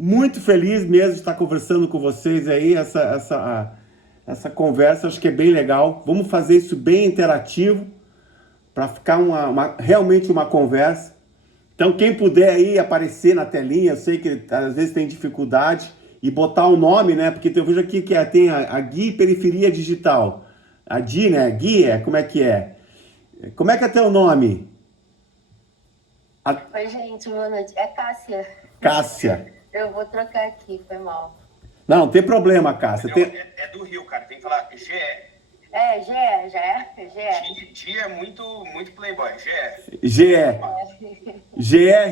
Muito feliz mesmo de estar conversando com vocês aí, essa conversa, acho que é bem legal. Vamos fazer isso bem interativo, para ficar realmente uma conversa. Então, quem puder aí aparecer na telinha, eu sei que às vezes tem dificuldade, e botar o nome, né? Porque eu vejo aqui que tem a Gui Periferia Digital. A Gui, né? Gui, como é que é? Como é que é teu nome? Oi, gente, boa noite. É Cássia. Cássia. Eu vou trocar aqui, foi mal. Não tem problema, Cássia. É do Rio, cara. Tem que falar GE. GE. G é muito playboy. GE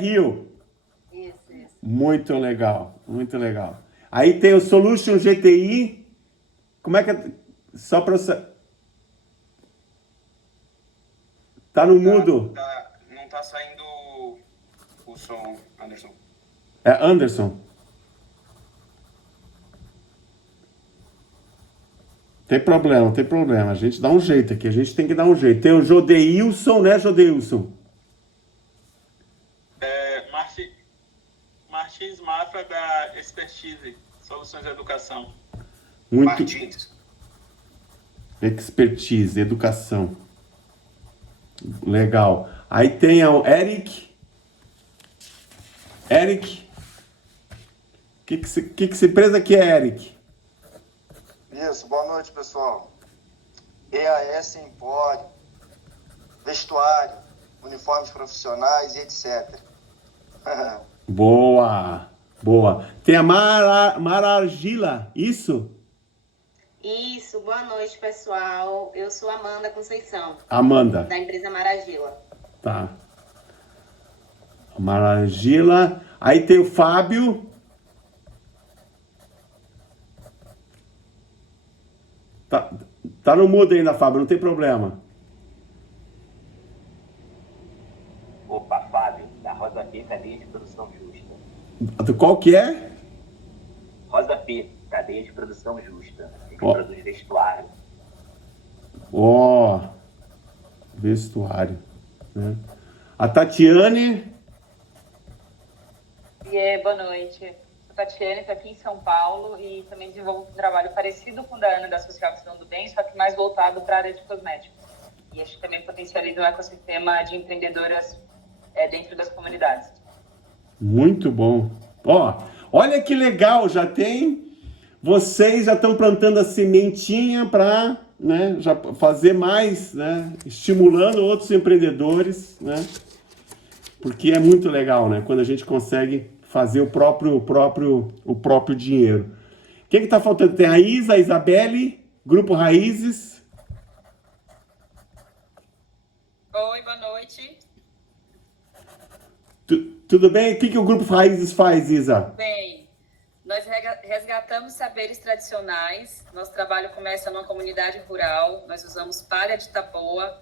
Rio. Isso. Muito legal, muito legal. Aí tem o Solution GTI. Como é que é? Só para você... Tá no mudo. Não tá saindo o som, Anderson. É Anderson. Tem problema. A gente dá um jeito aqui, a gente tem que dar um jeito. Tem o Jodeilson, né, Jodeilson? Martins Mafra da Expertise, Soluções de Educação. Muito. Martins. Expertise, educação. Legal. Aí tem o Eric. Que empresa que é, Eric? Isso, boa noite, pessoal. EAS Empório, vestuário, uniformes profissionais e etc. Boa. Tem a Marargila, isso? Isso, boa noite, pessoal. Eu sou Amanda Conceição. Amanda. Da empresa Maragila. Tá. Maragila. Aí tem o Fábio. Tá no mudo ainda, Fábio, não tem problema. Opa, Fábio, da Rosa P, cadeia de produção justa. Do qual que é? Rosa P, cadeia de produção justa. A gente produz vestuário. Vestuário. Né? A Tatiane. Boa noite. Sou Tatiane, estou aqui em São Paulo e também desenvolvo um trabalho parecido com o da Ana da Associação do Bem, só que mais voltado para a área de cosméticos. E acho que também potencializa o ecossistema de empreendedoras dentro das comunidades. Muito bom. Olha que legal, vocês já estão plantando a sementinha para, né, já fazer mais, né, estimulando outros empreendedores, né? Porque é muito legal, né, quando a gente consegue fazer o próprio dinheiro. Quem que tá faltando? Tem a Isa, a Isabelle, Grupo Raízes. Oi, boa noite. Tudo bem? O que o Grupo Raízes faz, Isa? Bem, nós resgatamos saberes tradicionais. Nosso trabalho começa numa comunidade rural. Nós usamos palha de taboa,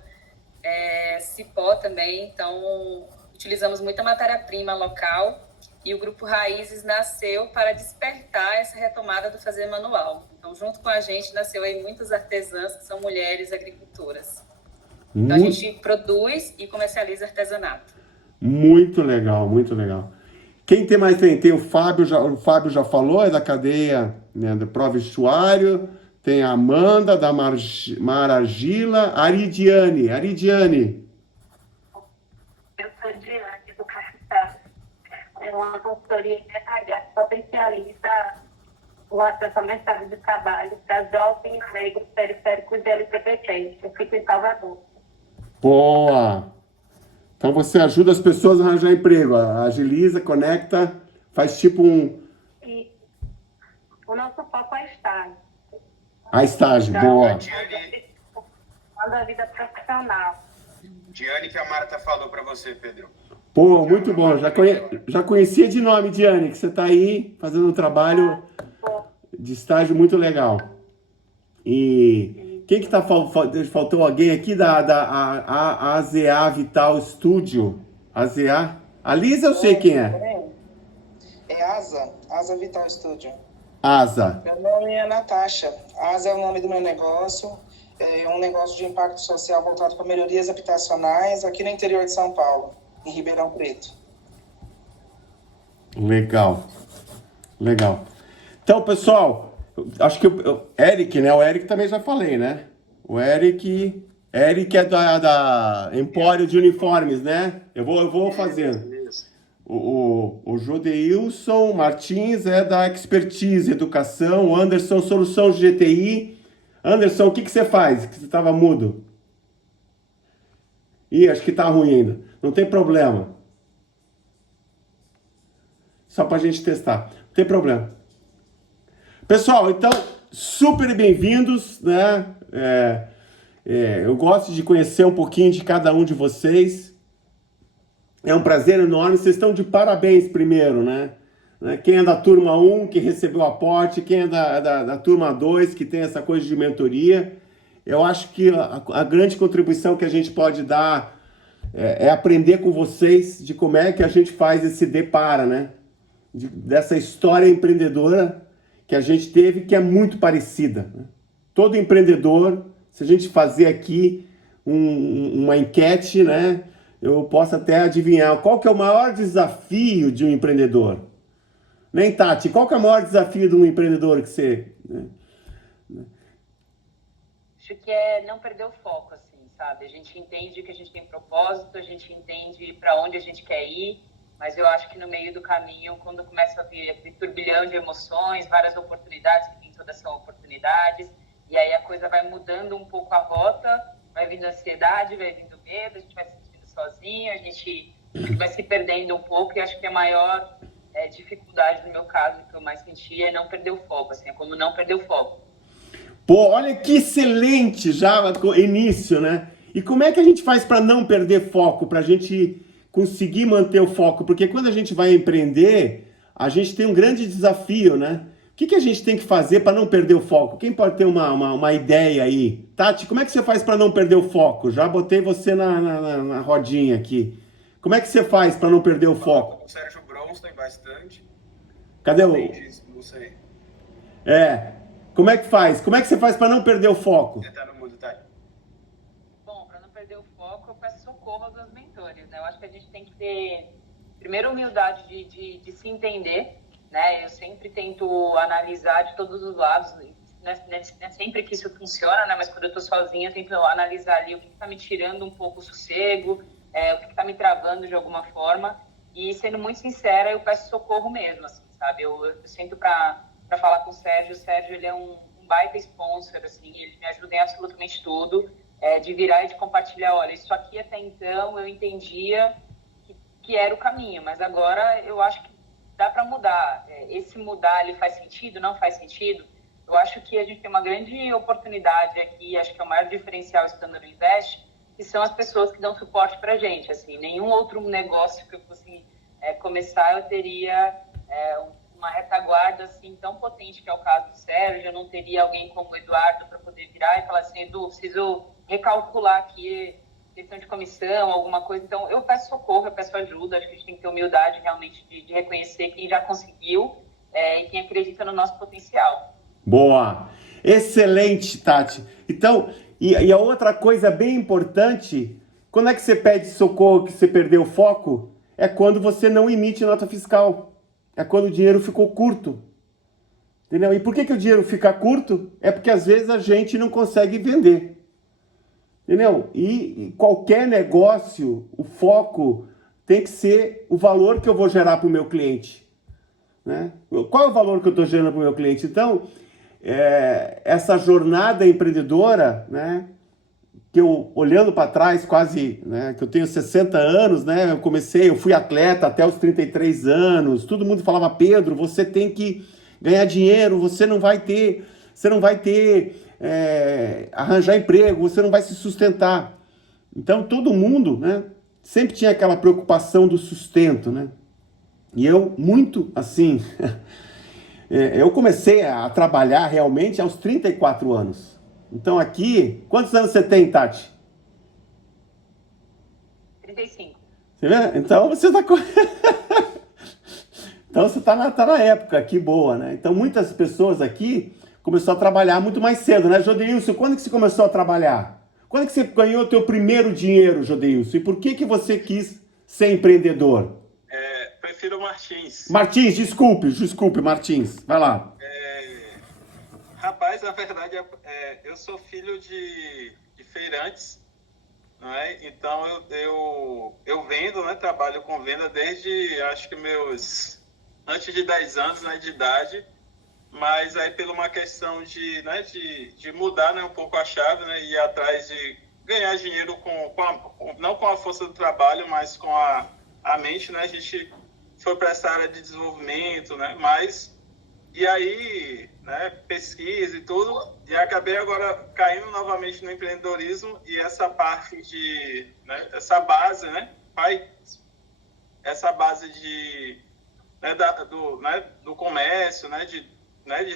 cipó também. Então, utilizamos muita matéria-prima local. E o Grupo Raízes nasceu para despertar essa retomada do fazer manual. Então, junto com a gente, nasceu aí muitas artesãs que são mulheres agricultoras. Então, a gente produz e comercializa artesanato. Muito legal, muito legal. Quem tem mais? Tem o Fábio já falou, é da cadeia, né, do Provestuário. Tem a Amanda, da Maragila. Aridiane. Eu sou Diane, do Cartaz. É uma consultoria de RH que potencializa o acesso ao mercado de trabalho para jovens negros periféricos e LGBTs. Eu fico em Salvador. Boa! Então você ajuda as pessoas a arranjar emprego, agiliza, conecta, faz tipo E o nosso foco é estágio. A estágio, então, boa. A vida profissional. Diane, que a Marta falou para você, Pedro. Pô, muito bom. Já conhecia de nome, Diane, que você está aí fazendo um trabalho de estágio muito legal. E quem que faltou alguém aqui da AZA Vital Studio? AZA? A Lisa eu sei quem é. É Asa Vital Studio. Asa. Meu nome é Natasha. Asa é o nome do meu negócio. É um negócio de impacto social voltado para melhorias habitacionais aqui no interior de São Paulo, em Ribeirão Preto. Legal. Legal. Então, pessoal, acho que Eric, né? O Eric também já falei, né? O Eric é da Empório de Uniformes, né? Eu vou fazendo. O Jodeilson Martins é da Expertise Educação, o Anderson Solução GTI. Anderson, o que você faz? Que você estava mudo. Ih, acho que tá ruim ainda. Não tem problema. Só pra gente testar. Não tem problema. Pessoal, então, super bem-vindos, né? Eu gosto de conhecer um pouquinho de cada um de vocês. É um prazer enorme. Vocês estão de parabéns primeiro, né? Quem é da turma 1, que recebeu aporte, quem é da turma 2, que tem essa coisa de mentoria. Eu acho que a grande contribuição que a gente pode dar é aprender com vocês de como é que a gente faz esse depara, né? Dessa história empreendedora que a gente teve, que é muito parecida, né? Todo empreendedor, se a gente fazer aqui uma enquete, né? Eu posso até adivinhar qual que é o maior desafio de um empreendedor. Nem Tati, qual que é o maior desafio de um empreendedor que você... Né? Acho que é não perder o foco, assim, sabe? A gente entende que a gente tem propósito, a gente entende para onde a gente quer ir, mas eu acho que no meio do caminho, quando começa a vir aquele turbilhão de emoções, várias oportunidades, que nem todas são oportunidades, e aí a coisa vai mudando um pouco a rota, vai vindo ansiedade, vai vindo medo, a gente vai se sentindo sozinho, a gente vai se perdendo um pouco, e acho que a maior dificuldade, no meu caso, que eu mais senti é não perder o foco, assim, é como não perder o foco. Pô, olha que excelente já início, né? E como é que a gente faz para não perder foco, para a gente conseguir manter o foco? Porque quando a gente vai empreender, a gente tem um grande desafio, né? O que a gente tem que fazer para não perder o foco? Quem pode ter uma ideia aí? Tati, como é que você faz para não perder o foco? Já botei você na rodinha aqui. Como é que você faz para não perder o foco? O Sérgio Brons tem bastante. Cadê o... Não sei. Como é que faz? Como é que você faz para não perder o foco? Você tá no mudo, tá? Bom, para não perder o foco, eu peço socorro dos mentores, né? Eu acho que a gente tem que ter, primeiro, humildade de se entender, né? Eu sempre tento analisar de todos os lados, não é sempre que isso funciona, né? Mas quando eu tô sozinha, eu tento analisar ali o que tá me tirando um pouco o sossego, o que tá me travando de alguma forma, e sendo muito sincera, eu peço socorro mesmo, assim, sabe? Eu sinto para falar com o Sérgio ele é um baita sponsor, assim, ele me ajuda em absolutamente tudo, de virar e de compartilhar, olha, isso aqui até então eu entendia que era o caminho, mas agora eu acho que dá para mudar. Esse mudar, ele faz sentido, não faz sentido? Eu acho que a gente tem uma grande oportunidade aqui, acho que é o maior diferencial estando no Invest, que são as pessoas que dão suporte para a gente, assim, nenhum outro negócio que eu fosse começar, eu teria uma retaguarda assim tão potente que é o caso do Sérgio, eu não teria alguém como o Eduardo para poder virar e falar assim, Edu, preciso recalcular aqui questão de comissão, alguma coisa, então eu peço socorro, eu peço ajuda, acho que a gente tem que ter humildade realmente de reconhecer quem já conseguiu e quem acredita no nosso potencial. Boa! Excelente, Tati! Então, e a outra coisa bem importante, quando é que você pede socorro que você perdeu o foco? É quando você não emite nota fiscal. É quando o dinheiro ficou curto. Entendeu? E por que o dinheiro fica curto? É porque às vezes a gente não consegue vender. Entendeu? E qualquer negócio, o foco tem que ser o valor que eu vou gerar para o meu cliente. Né? Qual é o valor que eu estou gerando para o meu cliente? Então, essa jornada empreendedora, né, que eu, olhando para trás, quase, né, que eu tenho 60 anos, né, eu fui atleta até os 33 anos, todo mundo falava, Pedro, você tem que ganhar dinheiro, você não vai ter arranjar emprego, você não vai se sustentar. Então, todo mundo, né, sempre tinha aquela preocupação do sustento, né, e eu, muito assim, eu comecei a trabalhar realmente aos 34 anos. Então aqui, quantos anos você tem, Tati? 35. Você vê? Então você está então você tá na época aqui boa, né? Então muitas pessoas aqui começou a trabalhar muito mais cedo, né, Jodeilson? Quando que você começou a trabalhar? Quando que você ganhou o teu primeiro dinheiro, Jodeilson? E por que você quis ser empreendedor? Foi prefiro Martins. Martins, desculpe, Martins. Vai lá. Rapaz, na verdade, eu sou filho de feirantes, não é? Então eu vendo, né? Trabalho com venda desde, acho que antes de 10 anos, né, de idade. Mas aí por uma questão de mudar, né, um pouco a chave, né, ir atrás de ganhar dinheiro não com a força do trabalho, mas com a mente, né, a gente foi para essa área de desenvolvimento, né, e aí, né, pesquisa e tudo, e acabei agora caindo novamente no empreendedorismo e essa parte de, né, essa base, né, essa base de, né, do comércio, né, de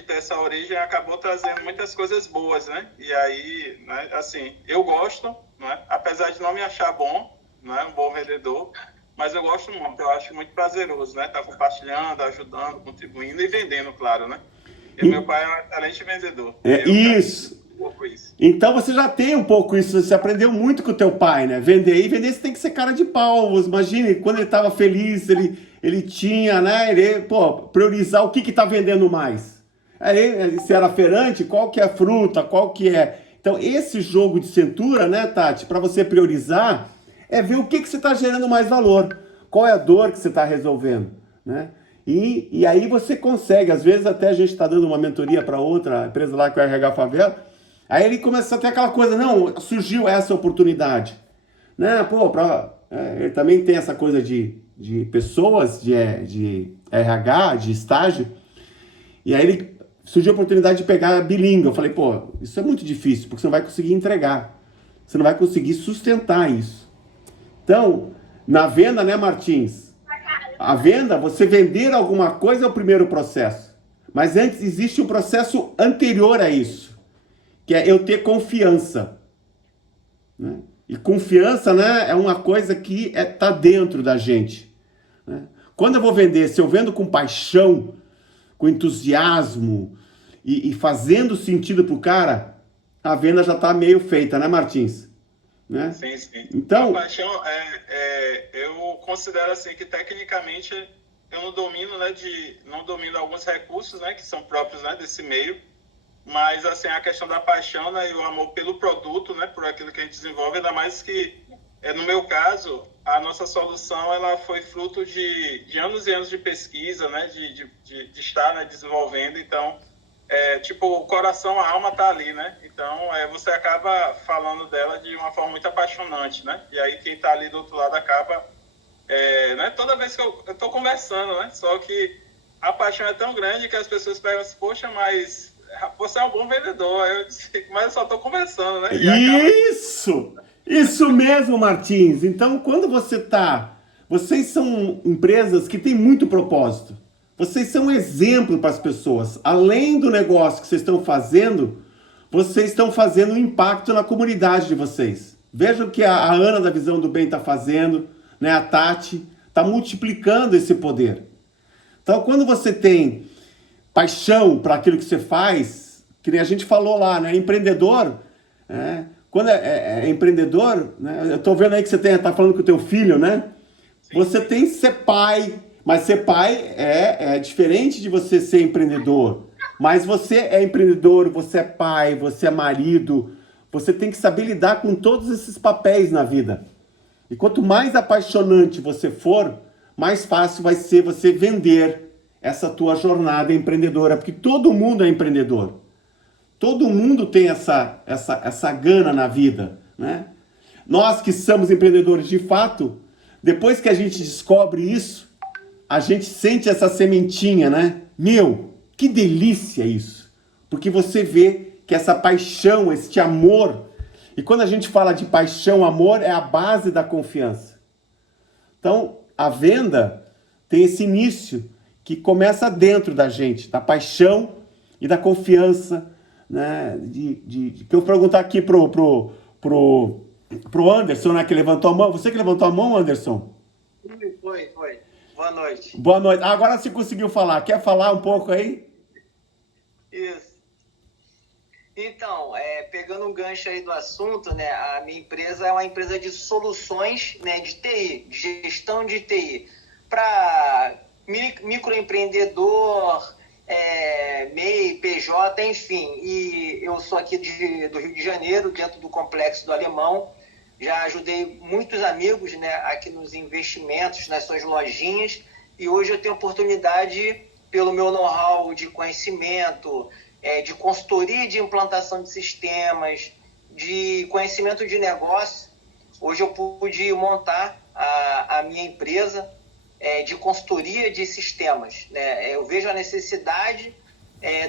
ter essa origem, acabou trazendo muitas coisas boas, né? E aí, né, assim, eu gosto, né? Apesar de não me achar bom, né, um bom vendedor, mas eu gosto muito, eu acho muito prazeroso, né? Tá compartilhando, ajudando, contribuindo e vendendo, claro, né? E meu pai é um excelente vendedor. Isso. Um pouco isso. Então você já tem um pouco isso, você aprendeu muito com o teu pai, né? Vender você tem que ser cara de pau. Imagine, quando ele estava feliz, ele tinha, né? Priorizar o que tá vendendo mais. Aí, se era feirante, qual que é a fruta, qual que é... Então, esse jogo de cintura, né, Tati, para você priorizar, é ver o que você está gerando mais valor. Qual é a dor que você está resolvendo, né? E aí você consegue, às vezes até a gente está dando uma mentoria para outra empresa lá, que é o RH Favela, aí ele começa a ter aquela coisa, não, surgiu essa oportunidade, né? Ele também tem essa coisa de pessoas, de RH, de estágio, e aí surgiu a oportunidade de pegar bilíngue. Eu falei, isso é muito difícil, porque você não vai conseguir entregar, você não vai conseguir sustentar isso. Então, na venda, né, Martins? A venda, você vender alguma coisa é o primeiro processo. Mas antes existe um processo anterior a isso, que é eu ter confiança, né? E confiança, né, é uma coisa que tá dentro da gente, né? Quando eu vou vender, se eu vendo com paixão, com entusiasmo e fazendo sentido pro cara, a venda já tá meio feita, né, Martins? Né? Sim. Então, a paixão, eu considero assim que tecnicamente eu não domino, né, não domino alguns recursos, né, que são próprios, né, desse meio, mas assim a questão da paixão, né, e o amor pelo produto, né, por aquilo que a gente desenvolve, ainda mais que no meu caso a nossa solução ela foi fruto de anos e anos de pesquisa, né, de estar, né, desenvolvendo. Então o coração, a alma tá ali, né? Então, você acaba falando dela de uma forma muito apaixonante, né? E aí quem tá ali do outro lado acaba, né? Toda vez que eu tô conversando, né? Só que a paixão é tão grande que as pessoas pegam assim, poxa, mas você é um bom vendedor. Aí eu disse, mas eu só tô conversando, né? Isso mesmo, Martins. Então, quando vocês são empresas que têm muito propósito. Vocês são um exemplo para as pessoas. Além do negócio que vocês estão fazendo um impacto na comunidade de vocês. Vejam o que a Ana da Visão do Bem está fazendo, né? A Tati está multiplicando esse poder. Então, quando você tem paixão para aquilo que você faz, que nem a gente falou lá, né? Empreendedor, quando é empreendedor, né? Eu estou vendo aí que você está falando com o teu filho, né? Sim. Você tem que ser pai. Mas ser pai é diferente de você ser empreendedor. Mas você é empreendedor, você é pai, você é marido. Você tem que saber lidar com todos esses papéis na vida. E quanto mais apaixonante você for, mais fácil vai ser você vender essa tua jornada empreendedora. Porque todo mundo é empreendedor. Todo mundo tem essa gana na vida, né? Nós que somos empreendedores de fato, depois que a gente descobre isso, a gente sente essa sementinha, né? Meu, que delícia isso! Porque você vê que essa paixão, este amor, e quando a gente fala de paixão, amor, é a base da confiança. Então, a venda tem esse início que começa dentro da gente, da paixão e da confiança, né? Que eu vou perguntar aqui pro Anderson, né, que levantou a mão. Você que levantou a mão, Anderson? Foi. Boa noite. Boa noite. Agora você conseguiu falar. Quer falar um pouco aí? Isso. Então, pegando um gancho aí do assunto, né, a minha empresa é uma empresa de soluções, né, de TI, de gestão de TI. para microempreendedor, MEI, PJ, enfim. E eu sou aqui do Rio de Janeiro, dentro do Complexo do Alemão. Já ajudei muitos amigos, né, aqui nos investimentos, nas suas lojinhas. E hoje eu tenho oportunidade, pelo meu know-how de conhecimento, de consultoria e de implantação de sistemas, de conhecimento de negócio. Hoje eu pude montar a minha empresa de consultoria de sistemas, né? Eu vejo a necessidade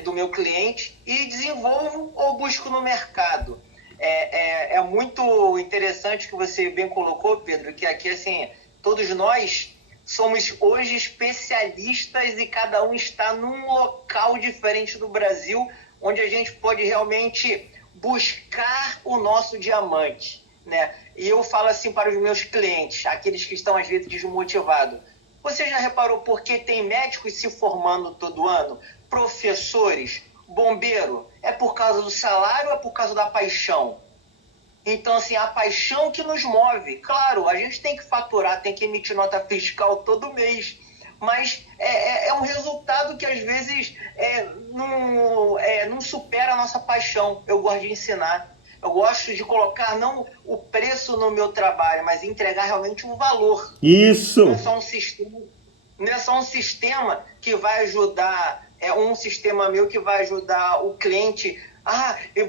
do meu cliente e desenvolvo ou busco no mercado. É muito interessante que você bem colocou, Pedro, que aqui, assim, todos nós somos hoje especialistas e cada um está num local diferente do Brasil, onde a gente pode realmente buscar o nosso diamante, né? E eu falo assim para os meus clientes, aqueles que estão às vezes desmotivados: você já reparou por que tem médicos se formando todo ano? Professores, bombeiro? É por causa do salário ou é por causa da paixão? Então, assim, a paixão que nos move. Claro, a gente tem que faturar, tem que emitir nota fiscal todo mês, mas é um resultado que às vezes não supera a nossa paixão. Eu gosto de ensinar. Eu gosto de colocar não o preço no meu trabalho, mas entregar realmente um valor. Isso! Não é só um sistema que vai ajudar, um sistema meu que vai ajudar o cliente.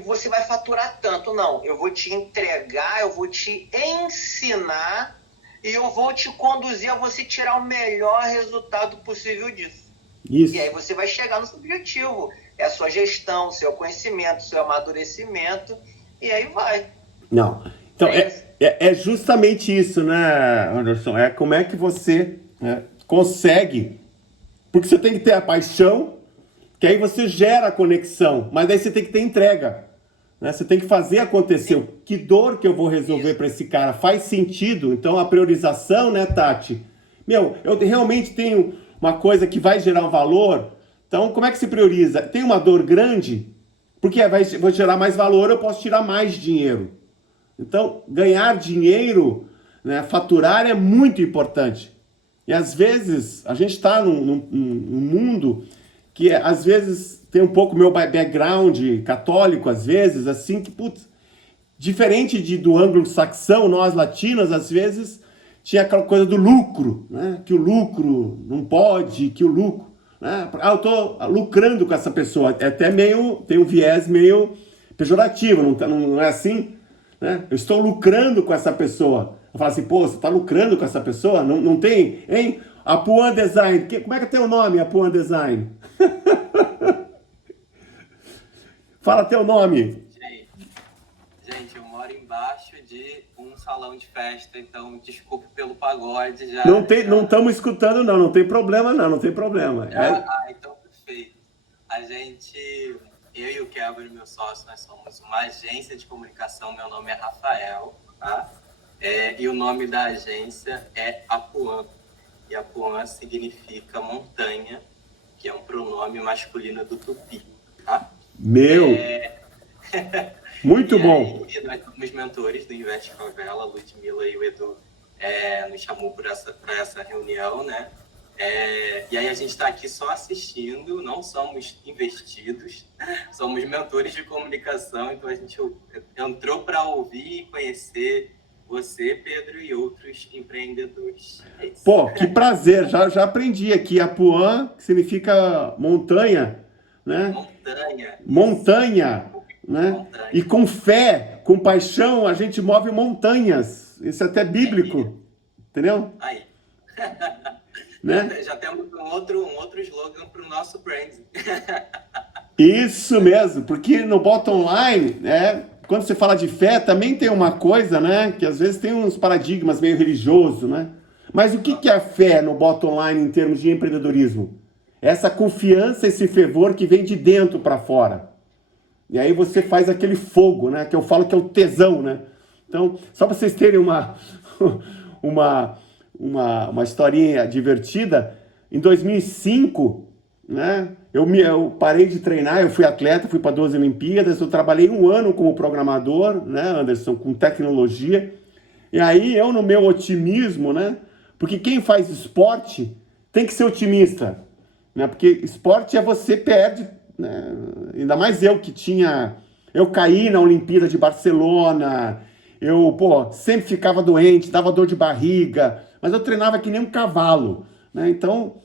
Você vai faturar tanto. Não, eu vou te entregar, eu vou te ensinar e eu vou te conduzir a você tirar o melhor resultado possível disso. Isso. E aí você vai chegar no seu objetivo. É a sua gestão, seu conhecimento, seu amadurecimento. E aí vai. Não. Então, é justamente isso, né, Anderson? É como é que você consegue. Porque você tem que ter a paixão, que aí você gera a conexão, mas aí você tem que ter entrega. Né? Você tem que fazer acontecer. Sim. Que dor que eu vou resolver para esse cara? Faz sentido? Então, a priorização, né, Tati? Eu realmente tenho uma coisa que vai gerar um valor. Então, como é que se prioriza? Tem uma dor grande? Porque vou gerar mais valor, eu posso tirar mais dinheiro. Então, ganhar dinheiro, né, faturar é muito importante. E às vezes, a gente está num mundo que às vezes tem um pouco meu background católico, às vezes, assim, que, putz, diferente do anglo-saxão, nós latinos, às vezes, tinha aquela coisa do lucro, né? Que o lucro não pode, que o lucro... eu estou lucrando com essa pessoa. É até tem um viés meio pejorativo, não é assim? Né? Eu estou lucrando com essa pessoa. Eu falo assim, você está lucrando com essa pessoa? Não tem, hein? Apuan Design. Como é que é teu nome, Apuan Design? Fala teu nome. Gente, eu moro embaixo de um salão de festa, então desculpe pelo pagode. Não estamos escutando, não tem problema, não tem problema. Então perfeito. Eu e o Kevin, meu sócio, nós somos uma agência de comunicação, meu nome é Rafael, tá? E o nome da agência é Apuan. E Apuan significa montanha, que é um pronome masculino do Tupi, tá? Muito bom. Aí, nós somos mentores do Invest Favela, a Ludmilla e o Edu nos chamou para essa reunião, né? E aí a gente está aqui só assistindo, não somos investidos, somos mentores de comunicação, então a gente entrou para ouvir e conhecer você, Pedro, e outros empreendedores. Que prazer, já aprendi aqui, Apuan, que significa montanha, né? Montanha, né? Montanha. E com fé, com paixão, a gente move montanhas. Isso é até bíblico, entendeu? Aí. Né? Já temos um outro slogan para o nosso branding. Isso mesmo, porque no bottom line, quando você fala de fé, também tem uma coisa, né? Que às vezes tem uns paradigmas meio religiosos, né? Mas o que é a fé no bottom line em termos de empreendedorismo? Essa confiança, esse fervor que vem de dentro para fora. E aí você faz aquele fogo, né? Que eu falo que é o tesão, né? Então, só para vocês terem uma historinha divertida, em 2005, né? Eu parei de treinar, eu fui atleta, fui para 12 Olimpíadas, eu trabalhei 1 ano como programador, né, Anderson, com tecnologia, e aí eu, no meu otimismo, né, Porque quem faz esporte tem que ser otimista, né? Porque esporte é você perde, né? Ainda mais eu que tinha... Eu caí na Olimpíada de Barcelona, eu, sempre ficava doente, dava dor de barriga, mas eu treinava que nem um cavalo, né? Então,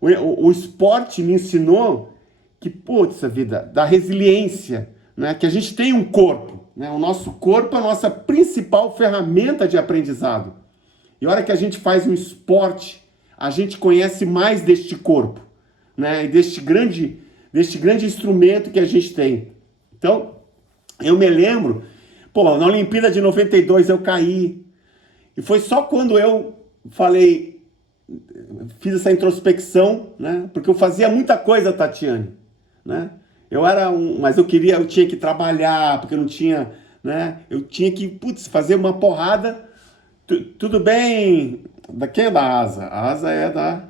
o esporte me ensinou que, essa vida, da resiliência, né? Que a gente tem um corpo, né? O nosso corpo é a nossa principal ferramenta de aprendizado. E a hora que a gente faz um esporte, a gente conhece mais deste corpo, né? E deste grande instrumento que a gente tem. Então, eu me lembro, na Olimpíada de 92 eu caí. E foi só quando eu fiz essa introspecção, né? Porque eu fazia muita coisa, Tatiane, né? Mas eu tinha que trabalhar, porque eu não tinha, né? Eu tinha que, fazer uma porrada. Tudo bem, daqui é da Asa. A Asa é da...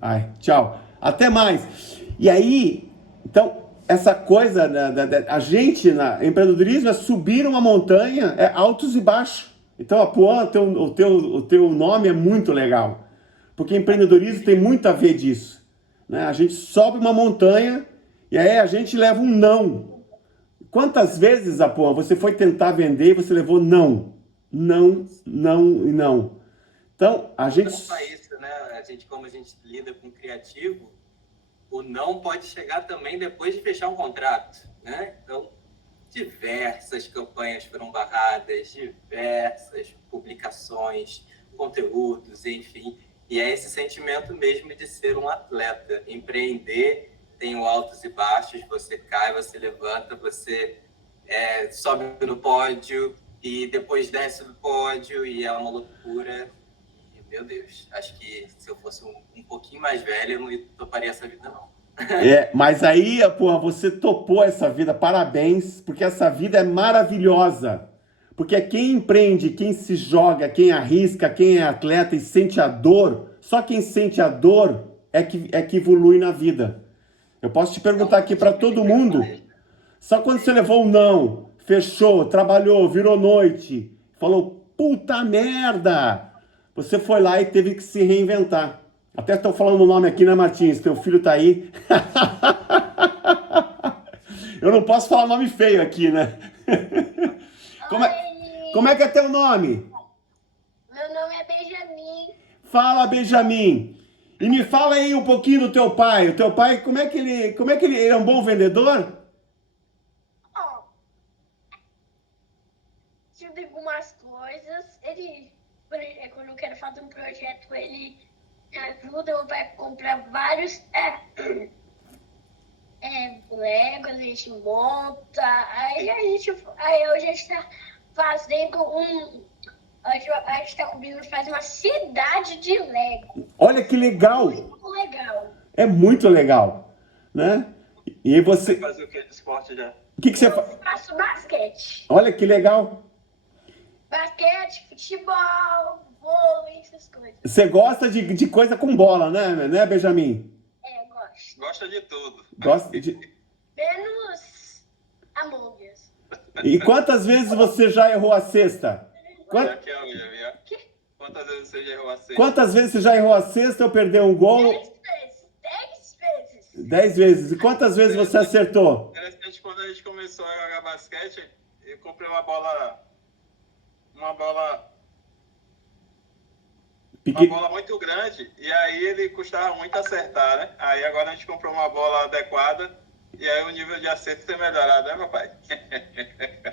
Ai, tchau. Até mais. E aí, então, essa coisa, a gente, empreendedorismo é subir uma montanha, é altos e baixos. Então, Apuã, o teu nome é muito legal. Porque empreendedorismo tem muito a ver disso, né? A gente sobe uma montanha e aí a gente leva um não. Quantas vezes, Apuã, você foi tentar vender e você levou não? Não, não e não. Então, a gente... Não é isso, né? Como a gente lida com criativo, o não pode chegar também depois de fechar um contrato, né? Então, diversas campanhas foram barradas, diversas publicações, conteúdos, enfim. E é esse sentimento mesmo de ser um atleta. Empreender tem o altos e baixos, você cai, você levanta, você sobe no pódio e depois desce do pódio e é uma loucura. E, meu Deus, acho que se eu fosse um pouquinho mais velho, eu não toparia essa vida, não. Mas aí, você topou essa vida, parabéns, porque essa vida é maravilhosa. Porque quem empreende, quem se joga, quem arrisca, quem é atleta e sente a dor, só quem sente a dor é que evolui na vida. Eu posso te perguntar aqui para todo mundo, só quando você levou um não, fechou, trabalhou, virou noite, falou, puta merda, você foi lá e teve que se reinventar. Até estou falando o nome aqui, né, Martins? Teu filho tá aí. Eu não posso falar nome feio aqui, né? Como é que é teu nome? Meu nome é Benjamin. Fala, Benjamin. E me fala aí um pouquinho do teu pai. O teu pai, como é que ele é um bom vendedor? Se eu digo algumas coisas, quando eu quero fazer um projeto, ele ajuda, eu vai comprar vários Lego, a gente monta, aí hoje a gente está fazendo a gente está cobrindo fazer uma cidade de Lego. Olha que legal! Muito legal. É muito legal, né? E você... Você faz o que de esporte já? O que você faz? Eu faço basquete. Olha que legal! Basquete, futebol, vôlei, essas coisas. Você gosta de coisa com bola, né, Benjamin? Gosto. Gosta de tudo. Gosta de... Menos Among Us. E quantas vezes você já errou a cesta? Quantas vezes você já errou a cesta? Quantas vezes você já errou a cesta ou perdeu um gol? 10 vezes. 10 vezes. E quantas vezes você acertou? Interessante, quando a gente começou a jogar basquete, eu comprei uma bola muito grande, e aí ele custava muito acertar, né? Aí agora a gente comprou uma bola adequada, e aí o nível de acerto tem melhorado, né, meu pai?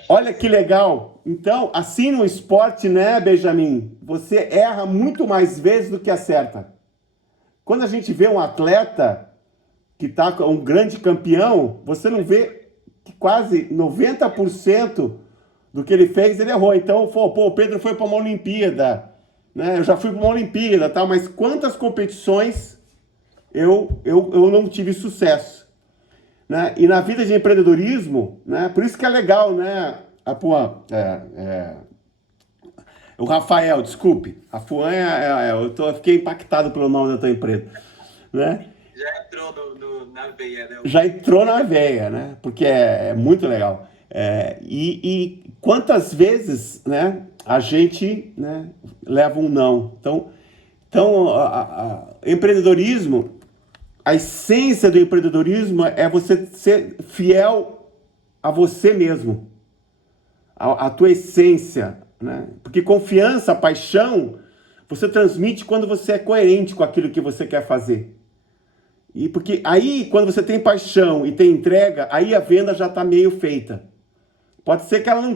Olha que legal. Então, assim no esporte, né, Benjamin? Você erra muito mais vezes do que acerta. Quando a gente vê um atleta que tá um grande campeão, você não vê que quase 90% do que ele fez, ele errou. Então, o Pedro foi para uma Olimpíada, né? Eu já fui para uma Olimpíada, tá? Mas quantas competições eu não tive sucesso, né? E na vida de empreendedorismo, né? Por isso que é legal, né? O Rafael, desculpe. A Fuan eu fiquei impactado pelo nome da tua empresa, né? Já entrou na veia, né? Já entrou na veia, né? Porque é muito legal. E quantas vezes, né, a gente, né, leva um não. Então, Então, empreendedorismo, a essência do empreendedorismo é você ser fiel a você mesmo, a tua essência, né? Porque confiança, paixão, você transmite quando você é coerente com aquilo que você quer fazer. E porque aí, quando você tem paixão e tem entrega, aí a venda já está meio feita. Pode ser que ela não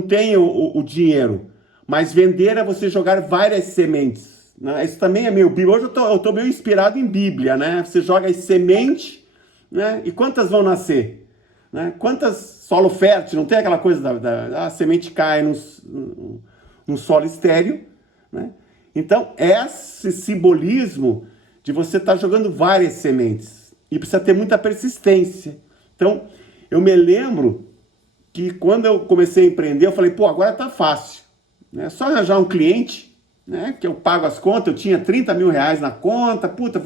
tenha o dinheiro, mas vender é você jogar várias sementes, né? Isso também é meio bíblia. Hoje eu tô meio inspirado em Bíblia, né? Você joga as sementes, né? E quantas vão nascer? Né? Quantas solo fértil? Não tem aquela coisa a semente cai num solo estéril, né? Então, esse simbolismo de você estar jogando várias sementes. E precisa ter muita persistência. Então, eu me lembro que quando eu comecei a empreender, eu falei, pô, agora tá fácil. É só arranjar um cliente, né, que eu pago as contas, eu tinha 30 mil reais na conta, puta,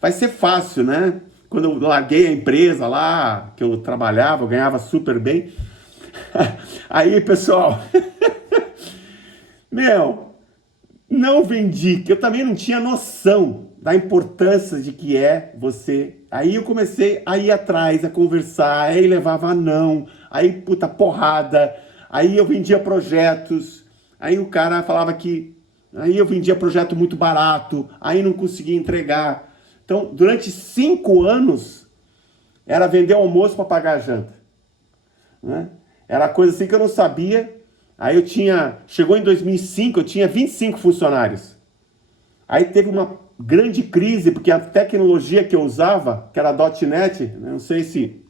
vai ser fácil, né? Quando eu larguei a empresa lá, que eu trabalhava, eu ganhava super bem. Aí, pessoal, não vendi, que eu também não tinha noção da importância de que é você. Aí eu comecei a ir atrás, a conversar, aí levava não, aí puta porrada, aí eu vendia projetos, aí o cara falava que... Aí eu vendia projeto muito barato, aí não conseguia entregar. Então, durante 5 anos, era vender almoço para pagar a janta, né? Era coisa assim que eu não sabia. Aí chegou em 2005, eu tinha 25 funcionários. Aí teve uma grande crise, porque a tecnologia que eu usava, que era a .NET, não sei se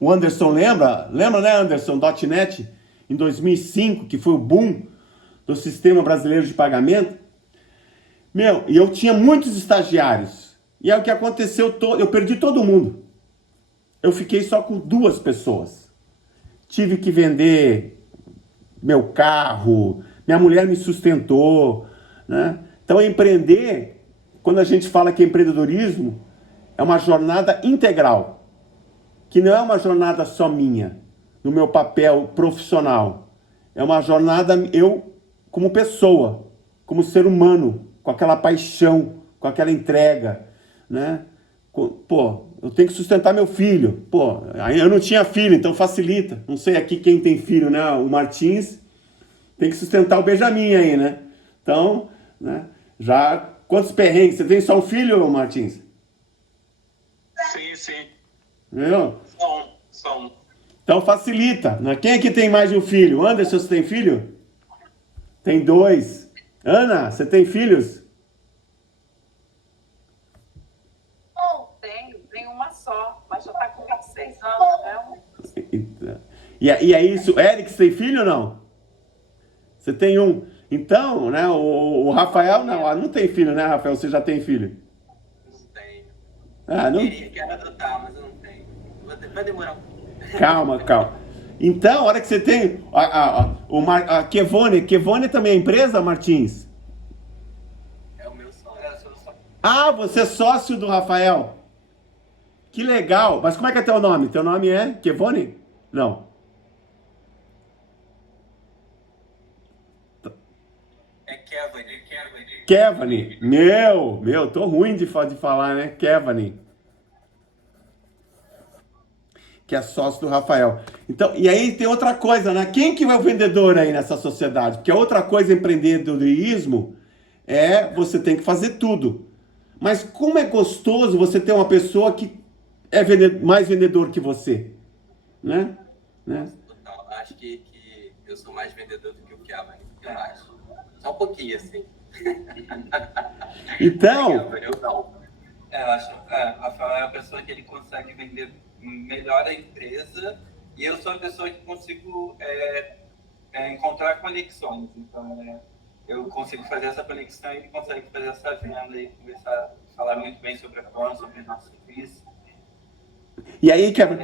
o Anderson lembra, né, Anderson, .NET, em 2005, que foi o boom do sistema brasileiro de pagamento. E eu tinha muitos estagiários. E aí o que aconteceu, eu perdi todo mundo. Eu fiquei só com 2 pessoas. Tive que vender meu carro, minha mulher me sustentou, né? Então, empreender, quando a gente fala que empreendedorismo, é uma jornada integral, que não é uma jornada só minha, no meu papel profissional. É uma jornada eu como pessoa, como ser humano, com aquela paixão, com aquela entrega, né? Pô, eu tenho que sustentar meu filho. Pô, eu não tinha filho, então facilita. Não sei aqui quem tem filho, né? O Martins tem que sustentar o Benjamin aí, né? Então, né? Já, quantos perrengues? Você tem só um filho, Martins? Sim. Viu? Só um. Então facilita, né? Quem aqui tem mais de um filho? Anderson, você tem filho? Tem 2. Ana, você tem filhos? Tenho uma só, mas já tá com 26 anos, né? E é isso. Eric, você tem filho ou não? Você tem um. Então, né, o Rafael não tem filho, né, Rafael? Você já tem filho? Não tenho. Não? Quero adotar, mas eu não tenho. Vai demorar um pouco. Calma. Então, a hora que você tem a Kevone também é empresa, Martins? É o meu sonho. Eu sou só... Ah, você é sócio do Rafael. Que legal. Mas como é que é teu nome? Teu nome é Kevone? Não. É Kevin. Kevane. Meu, tô ruim de falar, né? Kevane. Que é sócio do Rafael. Então, e aí tem outra coisa, né? Quem que é o vendedor aí nessa sociedade? Porque outra coisa, empreendedorismo, você tem que fazer tudo. Mas como é gostoso você ter uma pessoa que é mais vendedor que você, né? Total. Acho que eu sou mais vendedor do que o Kevin, eu acho. Só um pouquinho, assim. Então... Eu acho que o Rafael é a pessoa que ele consegue vender melhor a empresa, e eu sou a pessoa que consigo encontrar conexões. Então, eu consigo fazer essa conexão e ele consegue fazer essa venda e começar a falar muito bem sobre a Pron, sobre o nosso serviço. E aí, Kevin,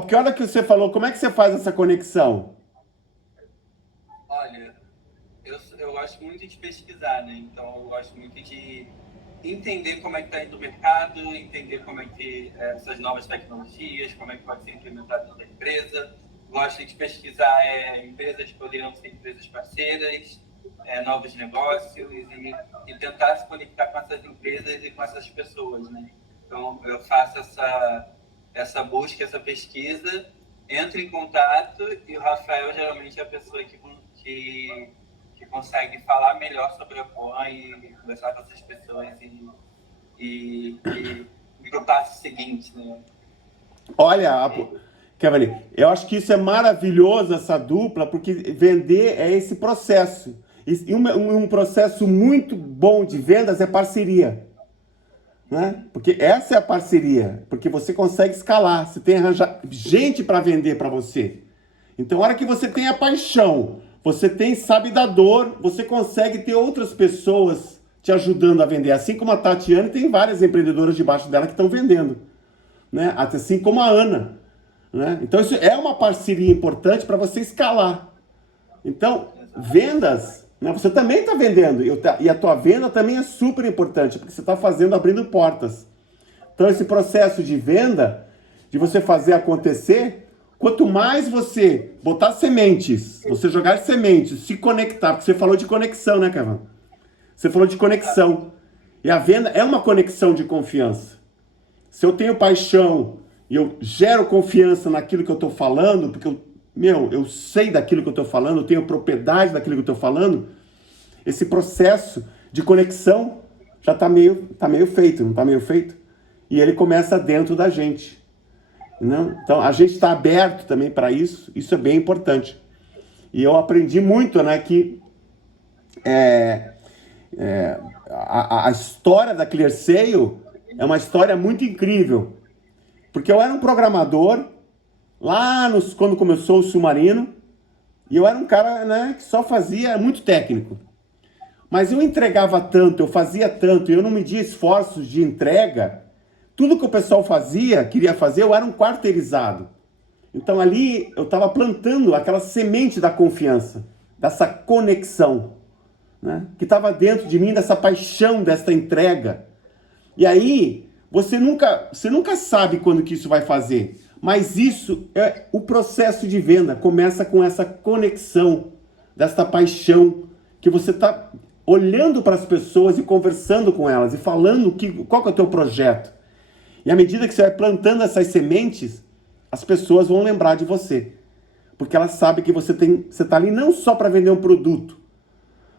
porque a hora que você falou, como é que você faz essa conexão? Olha, eu gosto muito de pesquisar, né? Então, eu gosto muito de entender como é que está indo o mercado, entender como é que essas novas tecnologias, como é que pode ser implementado dentro da empresa. gosto de pesquisar empresas que poderiam ser empresas parceiras, novos negócios e tentar se conectar com essas empresas e com essas pessoas, né? Então, eu faço essa busca, essa pesquisa, entro em contato e o Rafael geralmente é a pessoa que consegue falar melhor sobre a POA e conversar com essas pessoas e pro passo seguinte, né? Olha, Kevin, eu acho que isso é maravilhoso, essa dupla, porque vender é esse processo. E um processo muito bom de vendas é parceria. Né? Porque essa é a parceria, porque você consegue escalar, você tem que arranjar gente para vender para você. Então, a hora que você tem a paixão, você sabe da dor, você consegue ter outras pessoas te ajudando a vender. Assim como a Tatiane, tem várias empreendedoras debaixo dela que estão vendendo. Né? Assim como a Ana. Né? Então, isso é uma parceria importante para você escalar. Então, vendas, né? Você também está vendendo. E a tua venda também é super importante, porque você está abrindo portas. Então, esse processo de venda, de você fazer acontecer, quanto mais você botar sementes, você jogar sementes, se conectar, porque você falou de conexão, né, Kevin? Você falou de conexão. E a venda é uma conexão de confiança. Se eu tenho paixão e eu gero confiança naquilo que eu estou falando, porque eu sei daquilo que eu estou falando, eu tenho propriedade daquilo que eu estou falando, esse processo de conexão já está meio feito, não está meio feito? E ele começa dentro da gente. Não? Então, a gente está aberto também para isso, isso é bem importante. E eu aprendi muito, né, que a história da ClearSale é uma história muito incrível. Porque eu era um programador, quando começou o Submarino, e eu era um cara, né, que só fazia, muito técnico. Mas eu entregava tanto, eu fazia tanto, e eu não media esforços de entrega. Tudo que o pessoal queria fazer, eu era um quarteirizado. Então ali eu estava plantando aquela semente da confiança, dessa conexão, né? Que estava dentro de mim, dessa paixão, dessa entrega. E aí, você nunca sabe quando que isso vai fazer, mas isso é o processo de venda, começa com essa conexão, dessa paixão, que você está olhando para as pessoas e conversando com elas, e falando qual que é o teu projeto. E à medida que você vai plantando essas sementes, as pessoas vão lembrar de você. Porque elas sabem que você está ali não só para vender um produto.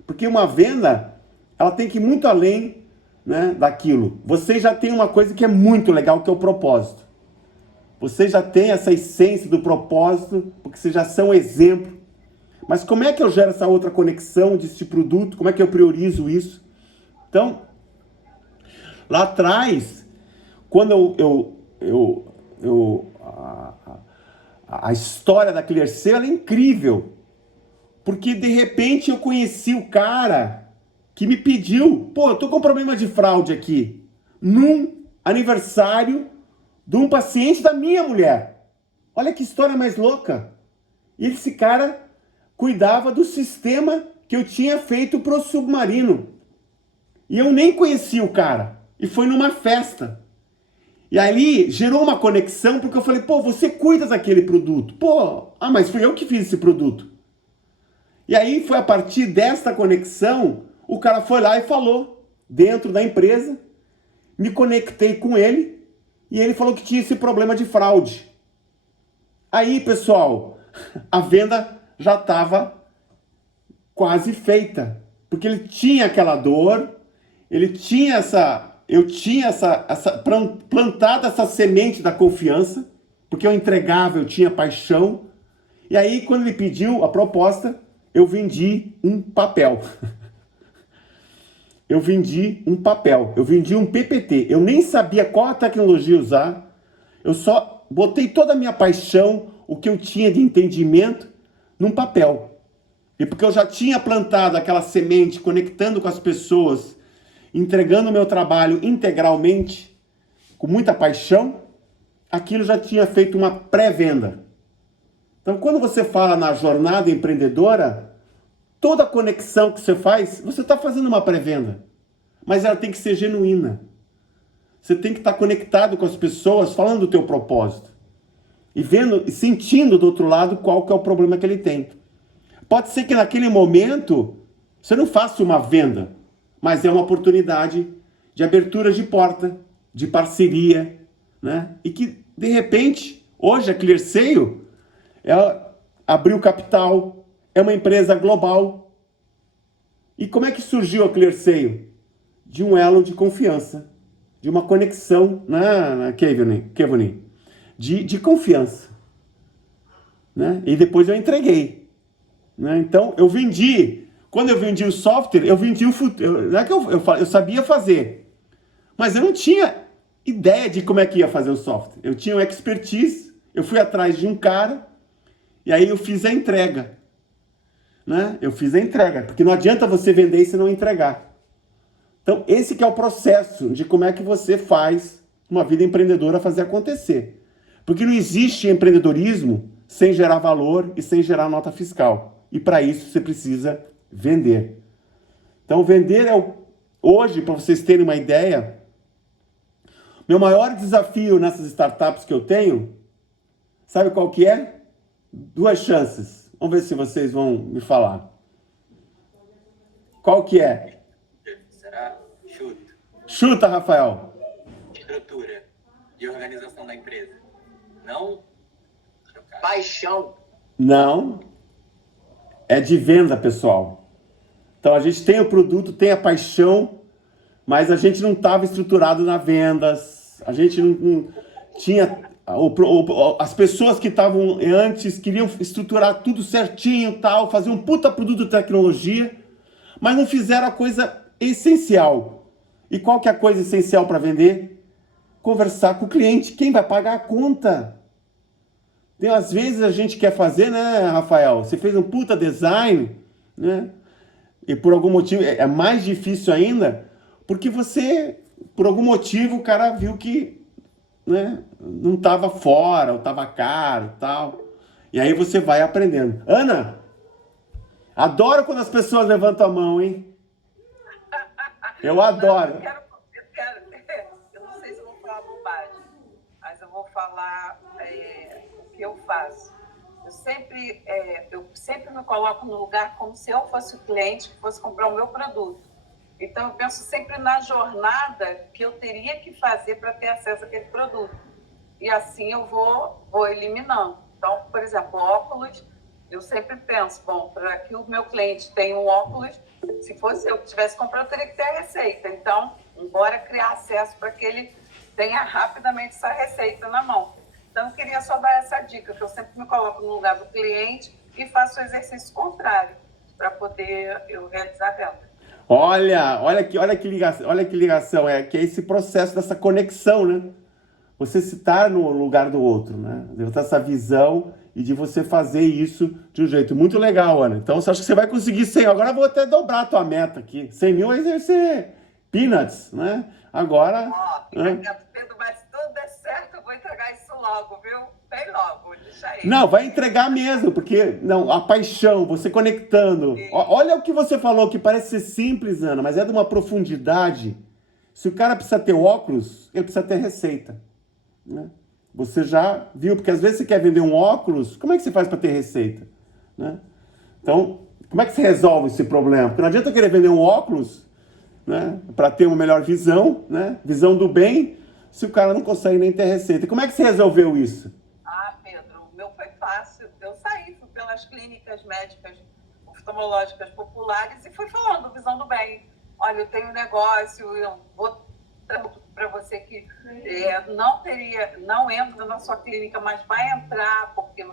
Porque uma venda, ela tem que ir muito além, né, daquilo. Você já tem uma coisa que é muito legal, que é o propósito. Você já tem essa essência do propósito, porque vocês já são exemplo. Mas como é que eu gero essa outra conexão desse produto? Como é que eu priorizo isso? Então, lá atrás, quando a história da ClearSale ela é incrível, porque de repente eu conheci o cara que me pediu, eu tô com problema de fraude aqui, num aniversário de um paciente da minha mulher. Olha que história mais louca. E esse cara cuidava do sistema que eu tinha feito pro Submarino. E eu nem conhecia o cara. E foi numa festa. E aí gerou uma conexão, porque eu falei, você cuida daquele produto. Mas fui eu que fiz esse produto. E aí foi a partir desta conexão, o cara foi lá e falou, dentro da empresa, me conectei com ele, e ele falou que tinha esse problema de fraude. Aí, pessoal, a venda já estava quase feita, porque ele tinha aquela dor, ele tinha eu tinha plantado essa semente da confiança, porque eu entregava, eu tinha paixão. E aí, quando ele pediu a proposta, eu vendi um papel. Eu vendi um PPT. Eu nem sabia qual a tecnologia usar. Eu só botei toda a minha paixão, o que eu tinha de entendimento, num papel. E porque eu já tinha plantado aquela semente, conectando com as pessoas, entregando o meu trabalho integralmente, com muita paixão, aquilo já tinha feito uma pré-venda. Então, quando você fala na jornada empreendedora, toda conexão que você faz, você está fazendo uma pré-venda. Mas ela tem que ser genuína. Você tem que estar conectado com as pessoas, falando do teu propósito. e vendo, e sentindo do outro lado qual que é o problema que ele tem. Pode ser que naquele momento você não faça uma venda, mas é uma oportunidade de abertura de porta, de parceria, né? E que, de repente, hoje a ClearSale abriu capital, é uma empresa global. E como é que surgiu a ClearSale? De um elo de confiança, de uma conexão, né, Kevin? De confiança. Né? E depois eu entreguei. Né? Então, eu vendi. Quando eu vendi o software, eu vendi o futuro. Não é que eu sabia fazer, mas eu não tinha ideia de como é que ia fazer o software. Eu tinha uma expertise, eu fui atrás de um cara, e aí eu fiz a entrega. Né? Eu fiz a entrega, porque não adianta você vender e você não entregar. Então, esse que é o processo de como é que você faz uma vida empreendedora fazer acontecer. Porque não existe empreendedorismo sem gerar valor e sem gerar nota fiscal. E para isso você precisa vender. Então, vender hoje, para vocês terem uma ideia, meu maior desafio nessas startups que eu tenho, sabe qual que é? 2 chances. Vamos ver se vocês vão me falar. Qual que é? Será? Chuta. Chuta, Rafael. Estrutura e organização da empresa. Não? Paixão. Não. É de venda, pessoal. Então, a gente tem o produto, tem a paixão, mas a gente não estava estruturado na vendas. A gente não tinha... As pessoas que estavam antes queriam estruturar tudo certinho, tal, fazer um puta produto de tecnologia, mas não fizeram a coisa essencial. E qual que é a coisa essencial para vender? Conversar com o cliente. Quem vai pagar a conta? Então, às vezes a gente quer fazer, né, Rafael? Você fez um puta design, né? E por algum motivo é mais difícil ainda, porque você, por algum motivo, o cara viu que, né, não estava fora, ou estava caro, tal. E aí você vai aprendendo. Ana, adoro quando as pessoas levantam a mão, hein? Eu adoro. Eu não sei se eu vou falar bobagem, mas eu vou falar o que eu faço. Eu sempre me coloco no lugar como se eu fosse o cliente que fosse comprar o meu produto. Então, eu penso sempre na jornada que eu teria que fazer para ter acesso àquele produto. E assim eu vou eliminando. Então, por exemplo, óculos, eu sempre penso, bom, para que o meu cliente tenha um óculos, se fosse eu que tivesse comprado, eu teria que ter a receita. Então, bora criar acesso para que ele tenha rapidamente essa receita na mão. Então, eu queria só dar essa dica, que eu sempre me coloco no lugar do cliente e faço o exercício contrário, para poder eu realizar a venda. Olha que ligação, que é esse processo dessa conexão, né? Você se estar no lugar do outro, né? De ter essa visão e de você fazer isso de um jeito muito legal, Ana. Então, você acha que você vai conseguir 100? Agora eu vou até dobrar a tua meta aqui. 100 mil aí vai ser peanuts, né? Agora... Pedro, mas se tudo der certo, eu vou entregar isso logo, viu? Bem logo, deixa aí. Não, vai entregar mesmo, porque a paixão, você conectando. Olha o que você falou, que parece ser simples, Ana, mas é de uma profundidade. Se o cara precisa ter óculos, ele precisa ter receita. Né? Você já viu, porque às vezes você quer vender um óculos, como é que você faz para ter receita? Né? Então, como é que você resolve esse problema? Porque não adianta eu querer vender um óculos, né, para ter uma melhor visão, né, visão do bem, se o cara não consegue nem ter receita. Como é que você resolveu isso? Pedro, o meu foi fácil. Eu fui pelas clínicas médicas oftalmológicas populares e fui falando, visão do bem. Olha, eu tenho um negócio, eu vou para você que não entra na sua clínica, mas vai entrar, porque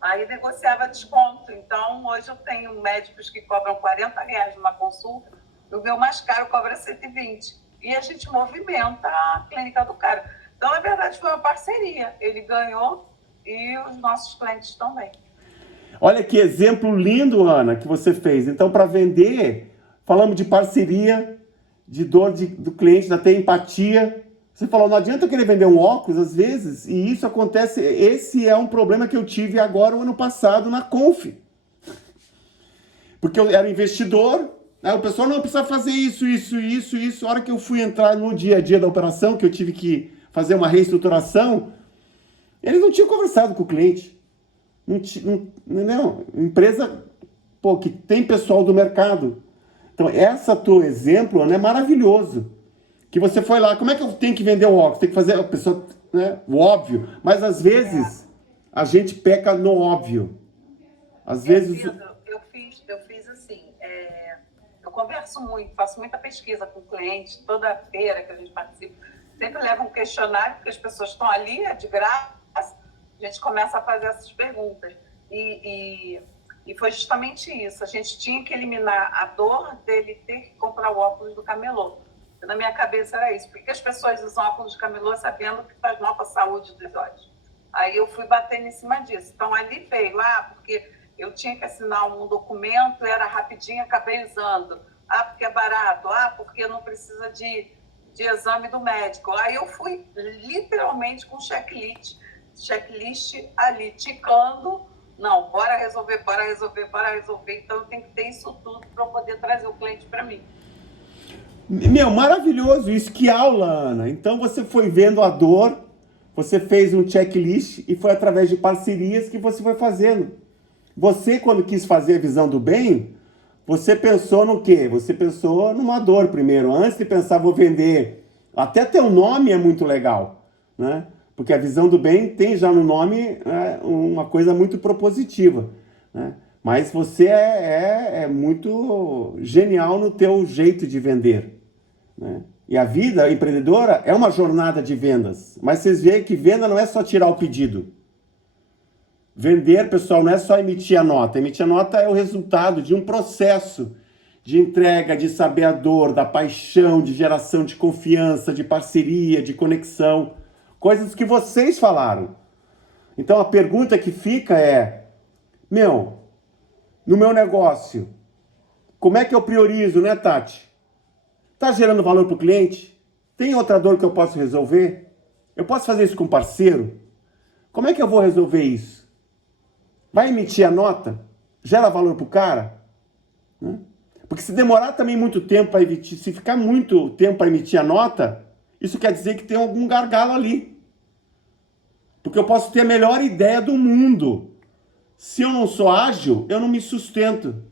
aí negociava desconto. Então, hoje eu tenho médicos que cobram R$40 numa consulta, o meu mais caro cobra 120. E a gente movimenta a clínica do cara. Então, na verdade, foi uma parceria. Ele ganhou e os nossos clientes também. Olha que exemplo lindo, Ana, que você fez. Então, para vender, falamos de parceria, de dor do cliente, da ter empatia. Você falou, não adianta eu querer vender um óculos, às vezes, e isso acontece. Esse é um problema que eu tive agora, o ano passado, na Conf. Porque eu era investidor, aí o pessoal não precisa fazer isso. A hora que eu fui entrar no dia a dia da operação, que eu tive que fazer uma reestruturação, Eles não tinham conversado com o cliente. Não, empresa, pô, que tem pessoal do mercado. Então, esse teu exemplo, né, é maravilhoso. Que você foi lá, como é que eu tenho que vender o óculos? Tem que fazer a pessoa, né, o óbvio. Mas, às vezes, a gente peca no óbvio. Às vezes... Eu fiz assim, eu converso muito, faço muita pesquisa com clientes, toda feira que a gente participa, sempre leva um questionário, porque as pessoas estão ali, é de graça, a gente começa a fazer essas perguntas. E foi justamente isso, a gente tinha que eliminar a dor dele ter que comprar o óculos do camelô. Na minha cabeça era isso, porque as pessoas usam óculos de camelô sabendo que faz mal para a saúde dos olhos. Aí eu fui batendo em cima disso. Então ali veio, porque eu tinha que assinar um documento, era rapidinho, acabei usando. Porque é barato, porque não precisa de exame do médico. Aí eu fui literalmente com checklist ali, ticando. Não, bora resolver. Então eu tenho que ter isso tudo para eu poder trazer o cliente para mim. Meu, maravilhoso isso. Que aula, Ana. Então você foi vendo a dor, você fez um checklist e foi através de parcerias que você foi fazendo. Você, quando quis fazer a visão do bem, você pensou no quê? Você pensou numa dor primeiro. Antes de pensar, vou vender. Até teu nome é muito legal, né? Porque a visão do bem tem já no nome uma coisa muito propositiva, né? Mas você é muito genial no teu jeito de vender, né? E a vida empreendedora é uma jornada de vendas. Mas vocês veem que venda não é só tirar o pedido. Vender, pessoal, não é só emitir a nota. Emitir a nota é o resultado de um processo de entrega, de saber a dor, da paixão, de geração de confiança, de parceria, de conexão. Coisas que vocês falaram. Então a pergunta que fica é, no meu negócio, como é que eu priorizo, né, Tati? Tá gerando valor para o cliente? Tem outra dor que eu posso resolver? Eu posso fazer isso com parceiro? Como é que eu vou resolver isso? Vai emitir a nota? Gera valor para o cara? Né? Porque se demorar também muito tempo para emitir, se ficar muito tempo para emitir a nota, isso quer dizer que tem algum gargalo ali. Porque eu posso ter a melhor ideia do mundo. Se eu não sou ágil, eu não me sustento.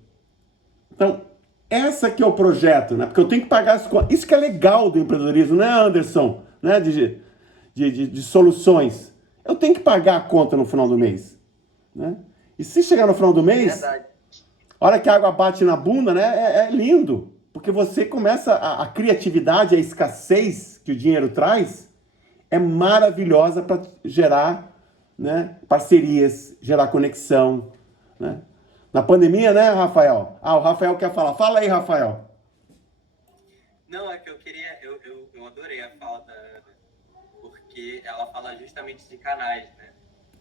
Então, essa que é o projeto, né? Porque eu tenho que pagar as contas. Isso que é legal do empreendedorismo, né, Anderson? Né? De soluções. Eu tenho que pagar a conta no final do mês, né? E se chegar no final do mês, a hora que a água bate na bunda, né, é lindo. Porque você começa, a criatividade, a escassez que o dinheiro traz, é maravilhosa para gerar, né, parcerias, gerar conexão, né? Na pandemia, né, Rafael? O Rafael quer falar. Fala aí, Rafael. Não, é que eu queria... Eu adorei a fala da Ana, porque ela fala justamente de canais, né?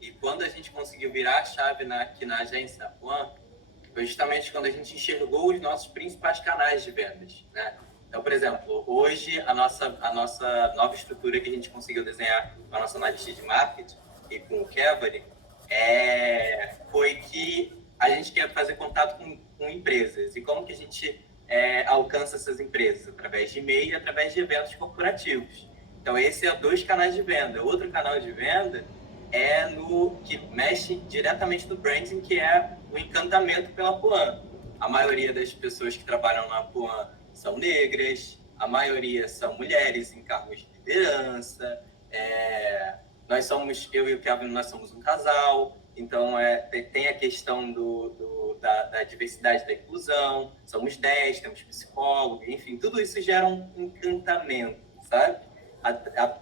E quando a gente conseguiu virar a chave aqui na agência One, foi justamente quando a gente enxergou os nossos principais canais de vendas, né? Então, por exemplo, hoje a nossa nova estrutura que a gente conseguiu desenhar com a nossa analista de marketing e com o Kevin foi que a gente quer fazer contato com empresas. E como que a gente alcança essas empresas? Através de e-mail e através de eventos corporativos. Então, esse é 2 canais de venda. Outro canal de venda é que mexe diretamente no branding, que é o encantamento pela Puan. A maioria das pessoas que trabalham na Puan são negras, a maioria são mulheres em cargos de liderança, eu e o Kevin, nós somos um casal, então tem a questão da diversidade, da inclusão, somos 10, temos psicólogo, enfim, tudo isso gera um encantamento, sabe?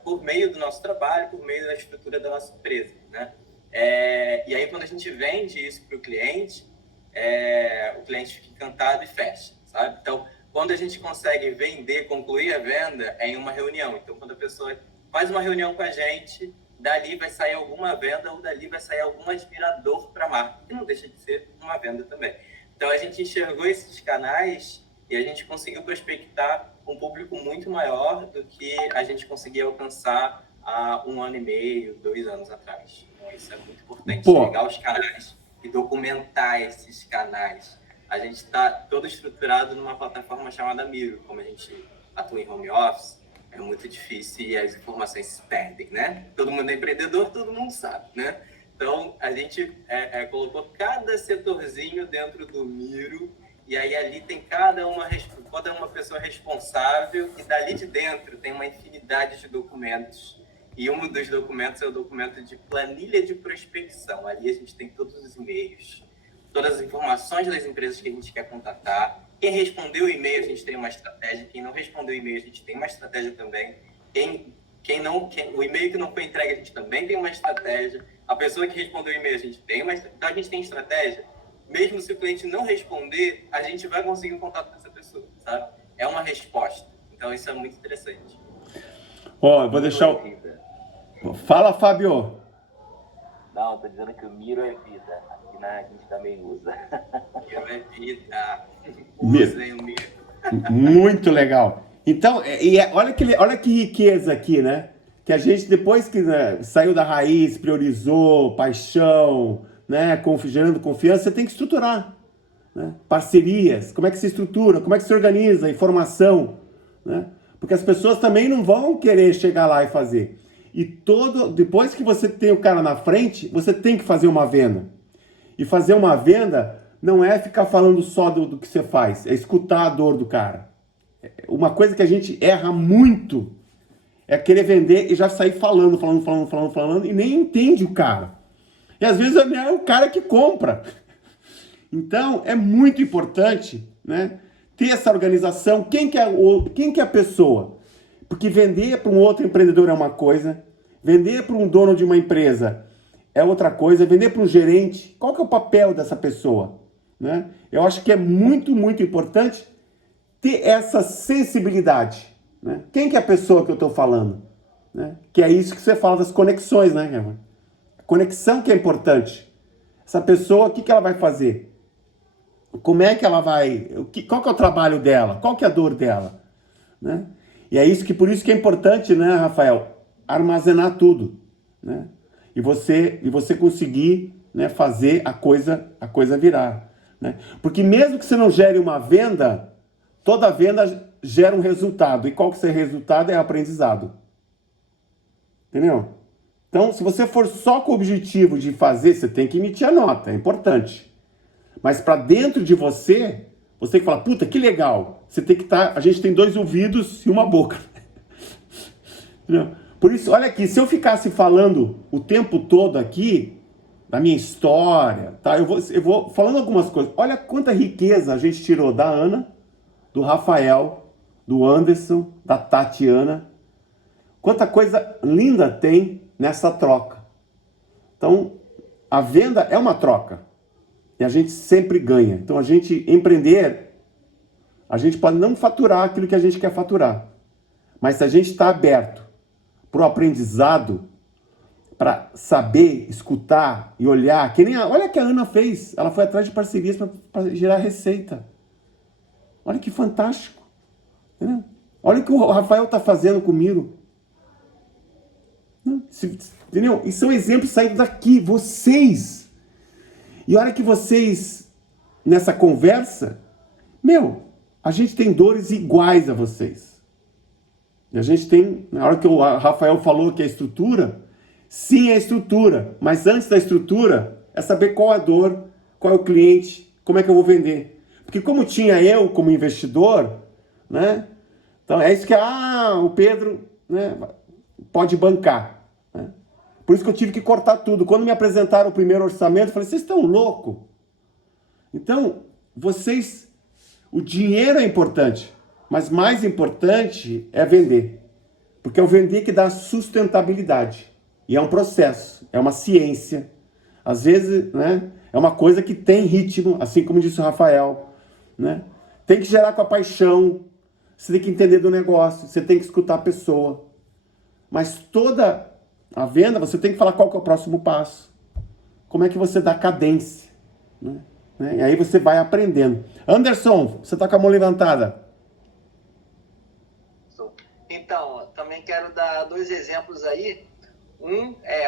Por meio do nosso trabalho, por meio da estrutura da nossa empresa, né? E aí, quando a gente vende isso para o cliente fica encantado e fecha, sabe? Então, quando a gente consegue concluir a venda, é em uma reunião. Então, quando a pessoa faz uma reunião com a gente, dali vai sair alguma venda ou dali vai sair algum admirador para a marca, que não deixa de ser uma venda também. Então, a gente enxergou esses canais e a gente conseguiu prospectar um público muito maior do que a gente conseguia alcançar há 1 ano e meio, 2 anos atrás. Então, isso é muito importante, pegar os canais e documentar esses canais. A gente está todo estruturado numa plataforma chamada Miro, como a gente atua em home office, É muito difícil e as informações se perdem, né? Todo mundo é empreendedor, todo mundo sabe, né? Então, a gente colocou cada setorzinho dentro do Miro, e aí ali tem cada uma pessoa responsável, e dali de dentro tem uma infinidade de documentos. E um dos documentos é o documento de planilha de prospecção. Ali a gente tem todos os e-mails, todas as informações das empresas que a gente quer contatar. Quem respondeu o e-mail, a gente tem uma estratégia. Quem não respondeu o e-mail, a gente tem uma estratégia também. O e-mail que não foi entregue, a gente também tem uma estratégia. A pessoa que respondeu o e-mail, a gente tem uma estratégia. Então, a gente tem estratégia. Mesmo se o cliente não responder, a gente vai conseguir um contato com essa pessoa, sabe? É uma resposta. Então, isso é muito interessante. Ó, eu vou deixar... Fala, Fábio. Não, tô dizendo que o Miro é vida. Aqui a gente também usa. Miro é vida. Miro. Usem o Miro. Muito legal. Então, olha que riqueza aqui, né? Que a gente, depois que saiu da raiz, priorizou paixão, né? Gerando confiança, você tem que estruturar. Né? Parcerias, como é que se estrutura, como é que se organiza, informação. Né? Porque as pessoas também não vão querer chegar lá e fazer. E depois que você tem o cara na frente, você tem que fazer uma venda. E fazer uma venda não é ficar falando só do que você faz, é escutar a dor do cara. Uma coisa que a gente erra muito é querer vender e já sair falando, e nem entende o cara. E às vezes é o cara que compra. Então, é muito importante, né, ter essa organização. Quem que é a pessoa? Porque vender para um outro empreendedor é uma coisa, vender para um dono de uma empresa é outra coisa, vender para um gerente, qual que é o papel dessa pessoa? Né? Eu acho que é muito, muito importante ter essa sensibilidade. Né? Quem que é a pessoa que eu estou falando? Né? Que é isso que você fala das conexões, né, Guilherme? A conexão que é importante. Essa pessoa, o que ela vai fazer? Como é que ela vai... Qual que é o trabalho dela? Qual que é a dor dela? Né? E é por isso que é importante, né, Rafael, armazenar tudo, né? E você conseguir, né, fazer a coisa virar, né? Porque mesmo que você não gere uma venda, toda venda gera um resultado. E qual que é o resultado? É aprendizado. Entendeu? Então, se você for só com o objetivo de fazer, você tem que emitir a nota, é importante. Mas para dentro de você tem que falar, puta, que legal. Você tem que estar... A gente tem 2 ouvidos e uma boca. Entendeu? Por isso, olha aqui, se eu ficasse falando o tempo todo aqui, da minha história, tá? Eu vou falando algumas coisas. Olha quanta riqueza a gente tirou da Ana, do Rafael, do Anderson, da Tatiana. Quanta coisa linda tem nessa troca. Então, a venda é uma troca. E a gente sempre ganha. Então, a gente empreender, a gente pode não faturar aquilo que a gente quer faturar. Mas se a gente está aberto para o aprendizado, para saber, escutar e olhar, olha o que a Ana fez. Ela foi atrás de parcerias para gerar receita. Olha que fantástico. Entendeu? Olha o que o Rafael está fazendo com o Miro. Entendeu? E são exemplos saídos daqui, vocês. E olha que vocês, nessa conversa, a gente tem dores iguais a vocês. E a gente tem, na hora que o Rafael falou que é estrutura, sim, é estrutura. Mas antes da estrutura, é saber qual é a dor, qual é o cliente, como é que eu vou vender. Porque como tinha eu como investidor, né? Então é isso que o Pedro, né, pode bancar. Né? Por isso que eu tive que cortar tudo. Quando me apresentaram o primeiro orçamento, eu falei, vocês estão loucos? Então, o dinheiro é importante, mas mais importante é vender. Porque é o vender que dá sustentabilidade. E é um processo, é uma ciência. Às vezes, né, é uma coisa que tem ritmo, assim como disse o Rafael. Né? Tem que gerar com a paixão, você tem que entender do negócio, você tem que escutar a pessoa. Mas toda a venda, você tem que falar qual que é o próximo passo. Como é que você dá cadência. Né? E aí você vai aprendendo. Anderson, você está com a mão levantada. Então, também quero dar 2 exemplos aí.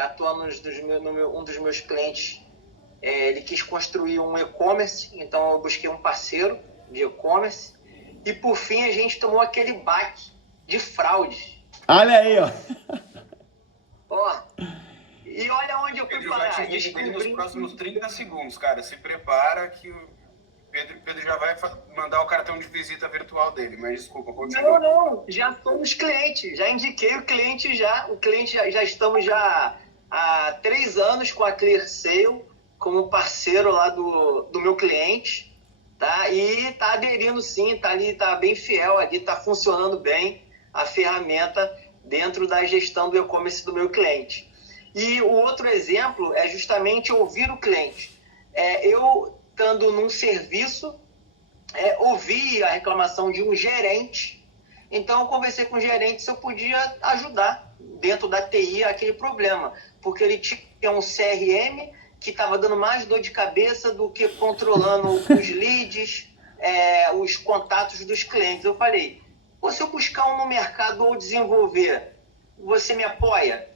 Atuando um dos meus clientes, ele quis construir um e-commerce, então eu busquei um parceiro de e-commerce. E por fim a gente tomou aquele baque de fraude. Olha aí, ó. Ó, e olha onde eu fui Pedro vai parar. te responder nos próximos 30 segundos, cara. Se prepara que o Pedro já vai mandar o cartão de visita virtual dele. Mas desculpa, continua. Não, já somos clientes. Já indiquei o cliente já. O cliente já estamos já há 3 anos com a ClearSale como parceiro lá do meu cliente, tá? E tá aderindo sim, tá ali, tá bem fiel ali, tá funcionando bem a ferramenta dentro da gestão do e-commerce do meu cliente. E o outro exemplo é justamente ouvir o cliente. Eu, estando num serviço, ouvi a reclamação de um gerente, então eu conversei com o gerente se eu podia ajudar dentro da TI aquele problema, porque ele tinha um CRM que estava dando mais dor de cabeça do que controlando os leads, os contatos dos clientes. Eu falei, se eu buscar um no mercado ou desenvolver, você me apoia?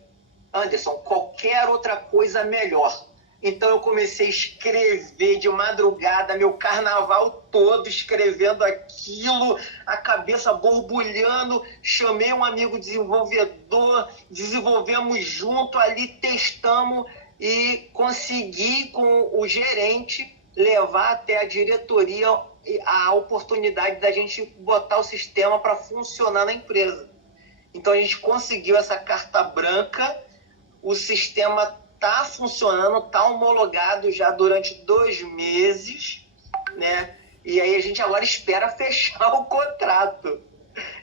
Anderson, qualquer outra coisa melhor. Então eu comecei a escrever de madrugada, meu carnaval todo escrevendo aquilo, a cabeça borbulhando, chamei um amigo desenvolvedor, desenvolvemos junto ali, testamos e consegui com o gerente levar até a diretoria a oportunidade da gente botar o sistema para funcionar na empresa. Então a gente conseguiu essa carta branca, o sistema está funcionando, está homologado já durante 2 meses, né? E aí a gente agora espera fechar o contrato,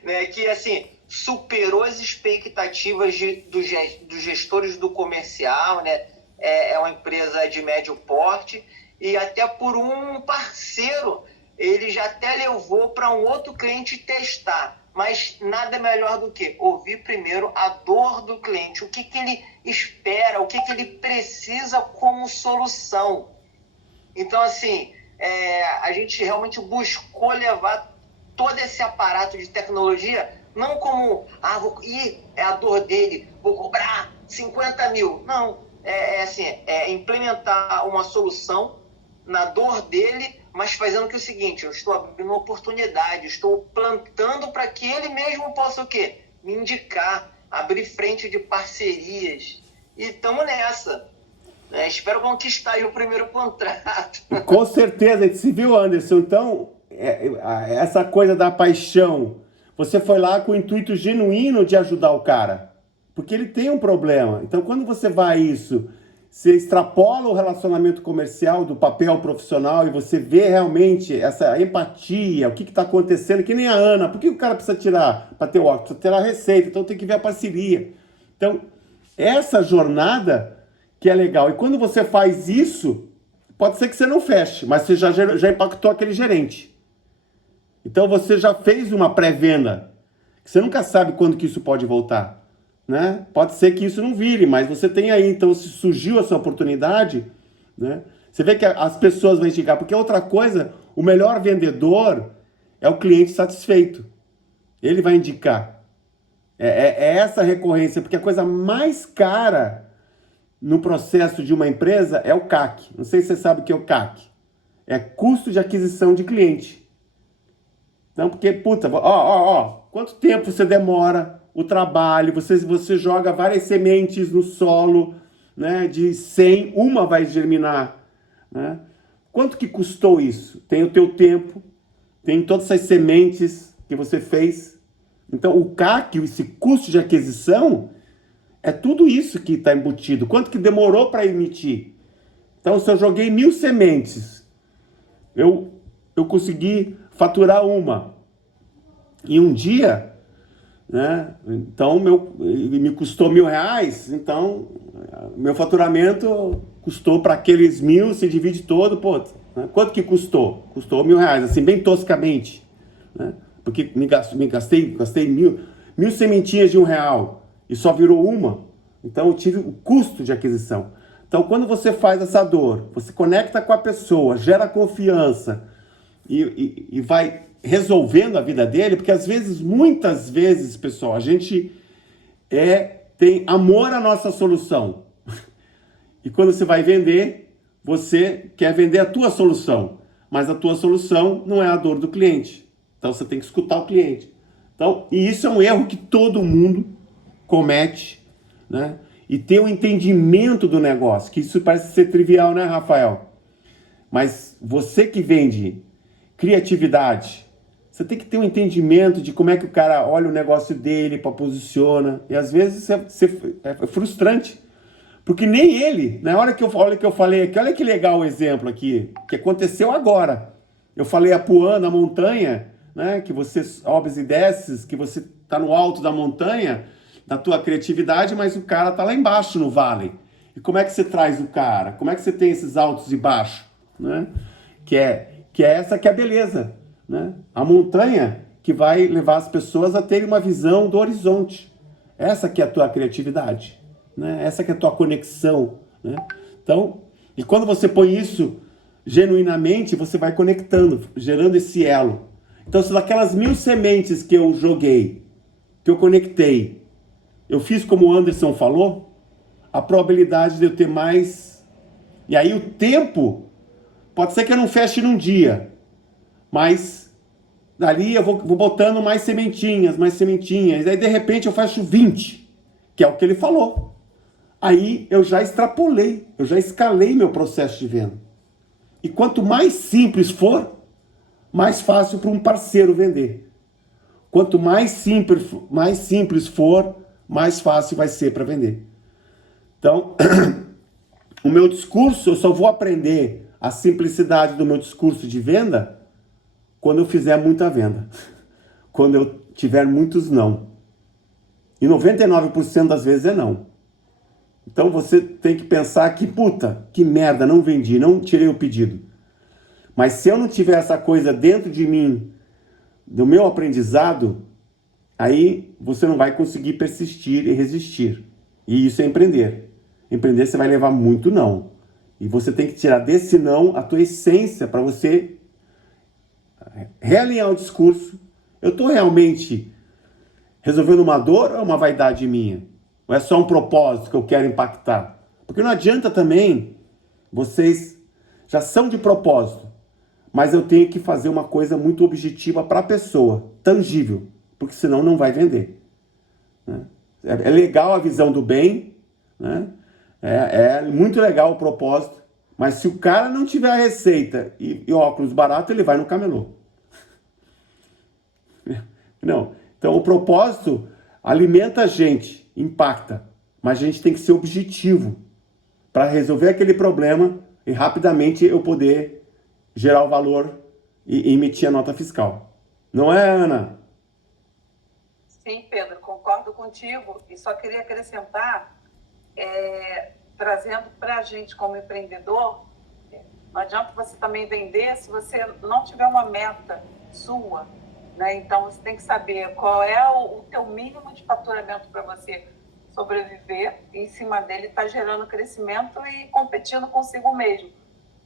né? Que assim superou as expectativas dos gestores do comercial, né? É uma empresa de médio porte e até por um parceiro ele já até levou para um outro cliente testar. Mas nada melhor do que ouvir primeiro a dor do cliente, o que ele espera, o que ele precisa como solução. Então, assim, a gente realmente buscou levar todo esse aparato de tecnologia, não como, é a dor dele, vou cobrar 50 mil. Não, implementar uma solução na dor dele, mas fazendo que é o seguinte, eu estou abrindo uma oportunidade, estou plantando para que ele mesmo possa o quê? Me indicar, abrir frente de parcerias. E estamos nessa. Espero conquistar aí o primeiro contrato. Com certeza, a gente se viu, Anderson. Então, essa coisa da paixão, você foi lá com o intuito genuíno de ajudar o cara, porque ele tem um problema. Então, quando você vai isso... Você extrapola o relacionamento comercial do papel profissional e você vê realmente essa empatia, o que está acontecendo, que nem a Ana. Por que o cara precisa tirar para ter o óculos? Precisa ter a receita, então tem que ver a parceria. Então, essa jornada que é legal. E quando você faz isso, pode ser que você não feche, mas você já impactou aquele gerente. Então, você já fez uma pré-venda. Você nunca sabe quando que isso pode voltar. Né? Pode ser que isso não vire, mas você tem aí, então, se surgiu essa oportunidade, né? Você vê que as pessoas vão indicar, porque outra coisa, o melhor vendedor é o cliente satisfeito. Ele vai indicar. É essa recorrência, porque a coisa mais cara no processo de uma empresa é o CAC. Não sei se você sabe o que é o CAC. É custo de aquisição de cliente. Então, porque, quanto tempo você demora o trabalho, você joga várias sementes no solo, né? De 100, uma vai germinar, né? Quanto que custou isso? Tem o teu tempo, tem todas essas sementes que você fez. Então, o CAC, esse custo de aquisição, é tudo isso que está embutido. Quanto que demorou para emitir? Então, se eu joguei 1000 sementes, eu consegui faturar uma. Em um dia... Né? Então, me custou R$1.000, então meu faturamento custou para aqueles 1.000, se divide todo, né? Quanto que custou? Custou R$1.000, assim, bem toscamente, né? Porque gastei 1.000 sementinhas de R$1 e só virou uma, então eu tive o custo de aquisição. Então, quando você faz essa dor, você conecta com a pessoa, gera confiança e vai resolvendo a vida dele, porque muitas vezes, pessoal, a gente tem amor à nossa solução. E quando você vai vender, você quer vender a tua solução, mas a tua solução não é a dor do cliente. Então você tem que escutar o cliente. Então, Então, e isso é um erro que todo mundo comete, né? E ter um entendimento do negócio, que isso parece ser trivial, né, Rafael? Mas você que vende criatividade, você tem que ter um entendimento de como é que o cara olha o negócio dele, para posiciona. E às vezes é frustrante. Porque nem ele, na hora que eu falei aqui, olha que legal o exemplo aqui, que aconteceu agora. Eu falei a Puan na montanha, né, que você sobes e desces, que você está no alto da montanha, da tua criatividade, mas o cara está lá embaixo no vale. E como é que você traz o cara? Como é que você tem esses altos e baixos? Né? Que é essa que é a beleza. Né? A montanha que vai levar as pessoas a terem uma visão do horizonte. Essa que é a tua criatividade. Né? Essa que é a tua conexão. Né? Então, e quando você põe isso genuinamente, você vai conectando, gerando esse elo. Então, se daquelas 1000 sementes que eu joguei, que eu conectei, eu fiz como o Anderson falou, a probabilidade de eu ter mais... E aí o tempo, pode ser que eu não feche num dia, mas dali eu vou botando mais sementinhas, e aí de repente eu fecho 20, que é o que ele falou. Aí eu já extrapolei, eu já escalei meu processo de venda. E quanto mais simples for, mais fácil para um parceiro vender. Quanto mais simples for, mais fácil vai ser para vender. Então, o meu discurso, eu só vou aprender a simplicidade do meu discurso de venda quando eu fizer muita venda. Quando eu tiver muitos não. E 99% das vezes é não. Então você tem que pensar que, puta, que merda, não vendi, não tirei o pedido. Mas se eu não tiver essa coisa dentro de mim, do meu aprendizado, aí você não vai conseguir persistir e resistir. E isso é empreender. Empreender você vai levar muito não. E você tem que tirar desse não a tua essência para você realinhar o discurso. Eu estou realmente resolvendo uma dor ou é uma vaidade minha? Ou é só um propósito que eu quero impactar? Porque não adianta também, vocês já são de propósito, mas eu tenho que fazer uma coisa muito objetiva para a pessoa, tangível, porque senão não vai vender. Né? É legal a visão do bem, né? É muito legal o propósito, mas se o cara não tiver a receita e óculos barato, ele vai no camelô. Não. Então o propósito alimenta a gente, impacta, mas a gente tem que ser objetivo para resolver aquele problema e rapidamente eu poder gerar o valor e emitir a nota fiscal. Não é, Ana? Sim, Pedro, concordo contigo e só queria acrescentar, trazendo para a gente como empreendedor, não adianta você também vender se você não tiver uma meta sua, né? Então você tem que saber qual é o teu mínimo de faturamento para você sobreviver e em cima dele estar gerando crescimento e competindo consigo mesmo,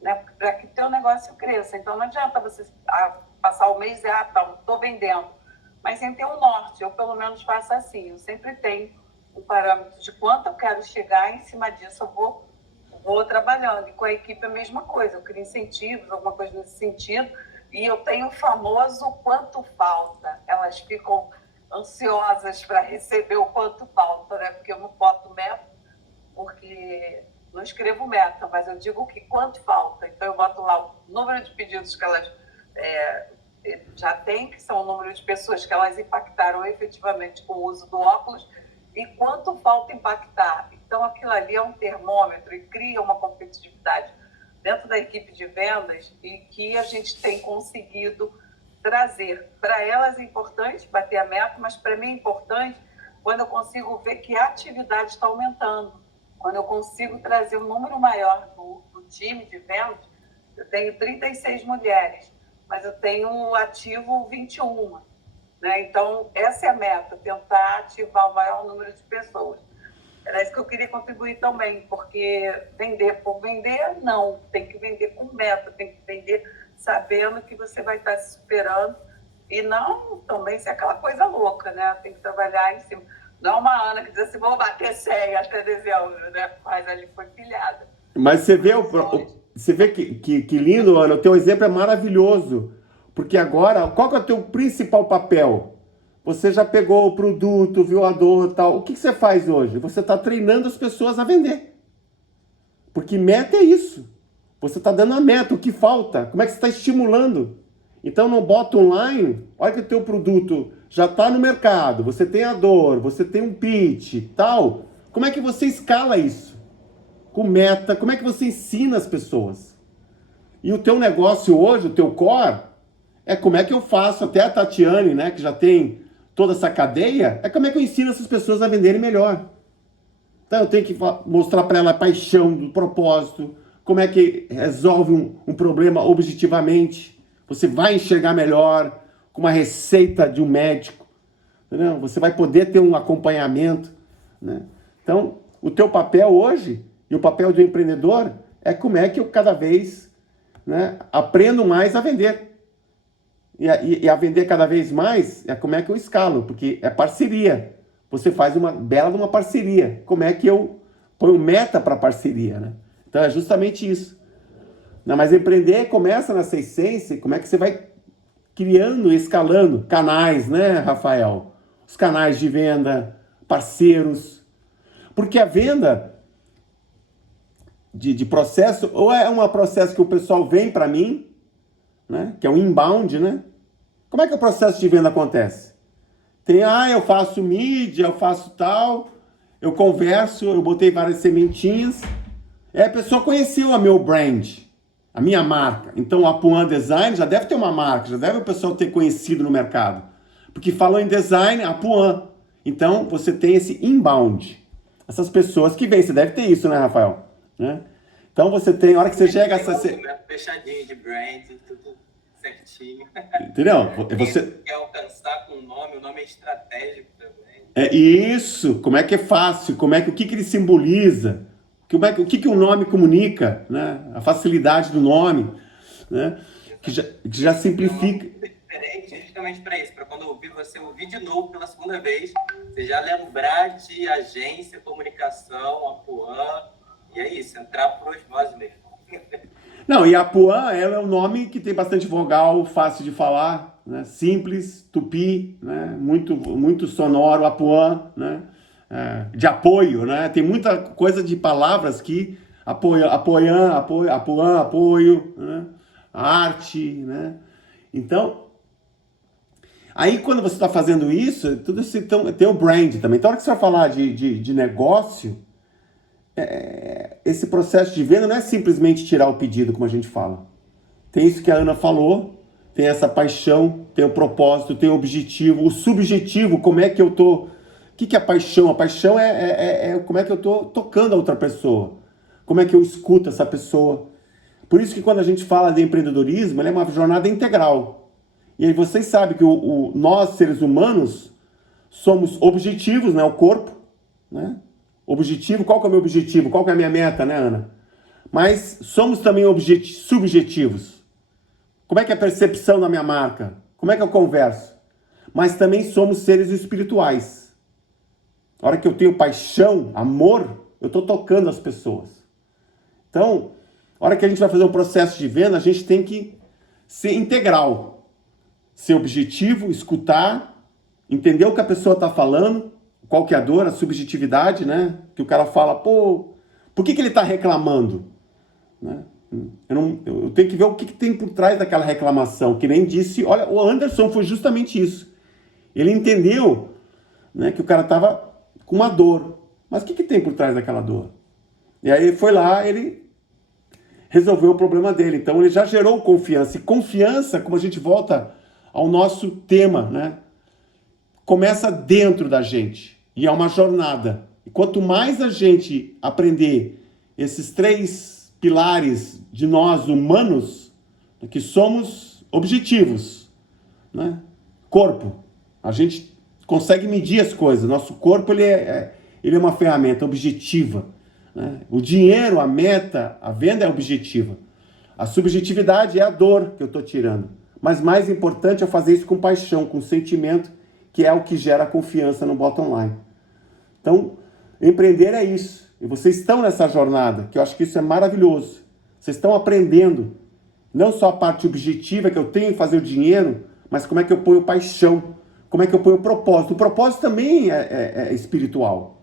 né? Para que teu negócio cresça. Então não adianta você passar o mês e estou vendendo, mas sem ter um norte. Eu pelo menos faço assim, eu sempre tenho um parâmetro de quanto eu quero chegar, em cima disso eu vou trabalhando. E com a equipe é a mesma coisa, eu crio incentivos, alguma coisa nesse sentido, e eu tenho o famoso quanto falta. Elas ficam ansiosas para receber o quanto falta, né? Porque eu não boto meta, porque não escrevo meta, mas eu digo que quanto falta. Então eu boto lá o número de pedidos que elas já têm, que são o número de pessoas que elas impactaram efetivamente com o uso do óculos, e quanto falta impactar. Então, aquilo ali é um termômetro e cria uma competitividade dentro da equipe de vendas e que a gente tem conseguido trazer. Para elas é importante bater a meta, mas para mim é importante quando eu consigo ver que a atividade está aumentando. Quando eu consigo trazer um número maior do time de vendas, eu tenho 36 mulheres, mas eu tenho ativo 21. Né? Então, essa é a meta, tentar ativar o maior número de pessoas. Era isso que eu queria contribuir também, porque vender por vender, não. Tem que vender com meta, tem que vender sabendo que você vai estar se superando e não também ser aquela coisa louca, né? Tem que trabalhar em cima. Não é uma Ana que diz assim, vamos bater 100 até dezembro, né? Mas ali foi pilhada. Mas você vê que lindo, Ana, o teu exemplo é maravilhoso. Porque agora, qual que é o teu principal papel? você já pegou o produto, viu a dor e tal. O que você faz hoje? Você está treinando as pessoas a vender. Porque meta é isso. Você está dando a meta, o que falta. Como é que você está estimulando? Então, no bottom line, olha que o teu produto já está no mercado, você tem a dor, você tem um pitch e tal. Como é que você escala isso? Com meta, como é que você ensina as pessoas? E o teu negócio hoje, o teu core, é como é que eu faço, até a Tatiane, né, que já tem toda essa cadeia, é como é que eu ensino essas pessoas a venderem melhor. Então eu tenho que mostrar para ela a paixão do propósito, como é que resolve um problema objetivamente. Você vai enxergar melhor com uma receita de um médico, entendeu? Você vai poder ter um acompanhamento, né? Então, o teu papel hoje e o papel do empreendedor é como é que eu cada vez, né, aprendo mais a vender. E a vender cada vez mais é como é que eu escalo, porque é parceria. Você faz uma bela de uma parceria. Como é que eu ponho meta para parceria, né? Então é justamente isso. Não, mas empreender começa nessa essência, como é que você vai criando e escalando canais, né, Rafael? Os canais de venda, parceiros. Porque a venda de processo, ou é um processo que o pessoal vem para mim, né, que é um inbound, né? Como é que o processo de venda acontece? Tem, eu faço mídia, eu faço tal, eu converso, eu botei várias sementinhas, a pessoa conheceu a meu brand, a minha marca. Então, o Apuan Design já deve ter uma marca, já deve o pessoal ter conhecido no mercado. Porque falou em design, Apuan. Então, você tem esse inbound. Essas pessoas que vêm, você deve ter isso, né, Rafael? Né? Então, você tem, a hora que você chega... Fechadinho de brand, tudo certinho. Entendeu? Você quer alcançar com o nome é estratégico também. É isso, como é que é fácil, o que ele simboliza, o que o nome comunica, né? A facilidade do nome, né? Que já simplifica. É diferente justamente para isso, para quando você ouvir de novo pela segunda vez, você já lembrar de agência, comunicação, Apuan, e é isso, entrar por osmose mesmo. Não, e a Apuan, ela é um nome que tem bastante vogal, fácil de falar, né? Simples, tupi, né? Muito sonoro, Apuan, né? De apoio, né? Tem muita coisa de palavras que apoio, né? Arte, né? Então, aí quando você está fazendo isso, tudo isso tem o brand também. Então, na hora que você vai falar de negócio, esse processo de venda não é simplesmente tirar o pedido, como a gente fala. Tem isso que a Ana falou, tem essa paixão, tem o propósito, tem o objetivo, o subjetivo, como é que eu tô... O que é a paixão? A paixão é como é que eu tô tocando a outra pessoa, como é que eu escuto essa pessoa. Por isso que quando a gente fala de empreendedorismo, ele é uma jornada integral. E aí vocês sabem que nós, seres humanos, somos objetivos, né? O corpo, né? Objetivo, qual que é o meu objetivo? Qual que é a minha meta, né, Ana? Mas somos também subjetivos. Como é que é a percepção da minha marca? Como é que eu converso? Mas também somos seres espirituais. A hora que eu tenho paixão, amor, eu estou tocando as pessoas. Então, a hora que a gente vai fazer um processo de venda, a gente tem que ser integral. Ser objetivo, escutar, entender o que a pessoa está falando, qual que é a dor, a subjetividade, né? Que o cara fala, por que ele está reclamando? Né? Eu tenho que ver o que tem por trás daquela reclamação, que nem disse, olha, o Anderson foi justamente isso. Ele entendeu, né, que o cara estava com uma dor. Mas o que tem por trás daquela dor? E aí ele foi lá, ele resolveu o problema dele. Então ele já gerou confiança. E confiança, como a gente volta ao nosso tema, né? Começa dentro da gente. E é uma jornada. E quanto mais a gente aprender esses 3 pilares de nós humanos, que somos objetivos, né? Corpo. A gente consegue medir as coisas. Nosso corpo ele é uma ferramenta objetiva, né? O dinheiro, a meta, a venda é objetiva. A subjetividade é a dor que eu estou tirando. Mas mais importante é fazer isso com paixão, com sentimento, que é o que gera confiança no bottom line. Então, empreender é isso. E vocês estão nessa jornada, que eu acho que isso é maravilhoso. Vocês estão aprendendo, não só a parte objetiva que eu tenho em fazer o dinheiro, mas como é que eu ponho paixão, Como é que eu ponho o propósito? O propósito também é espiritual,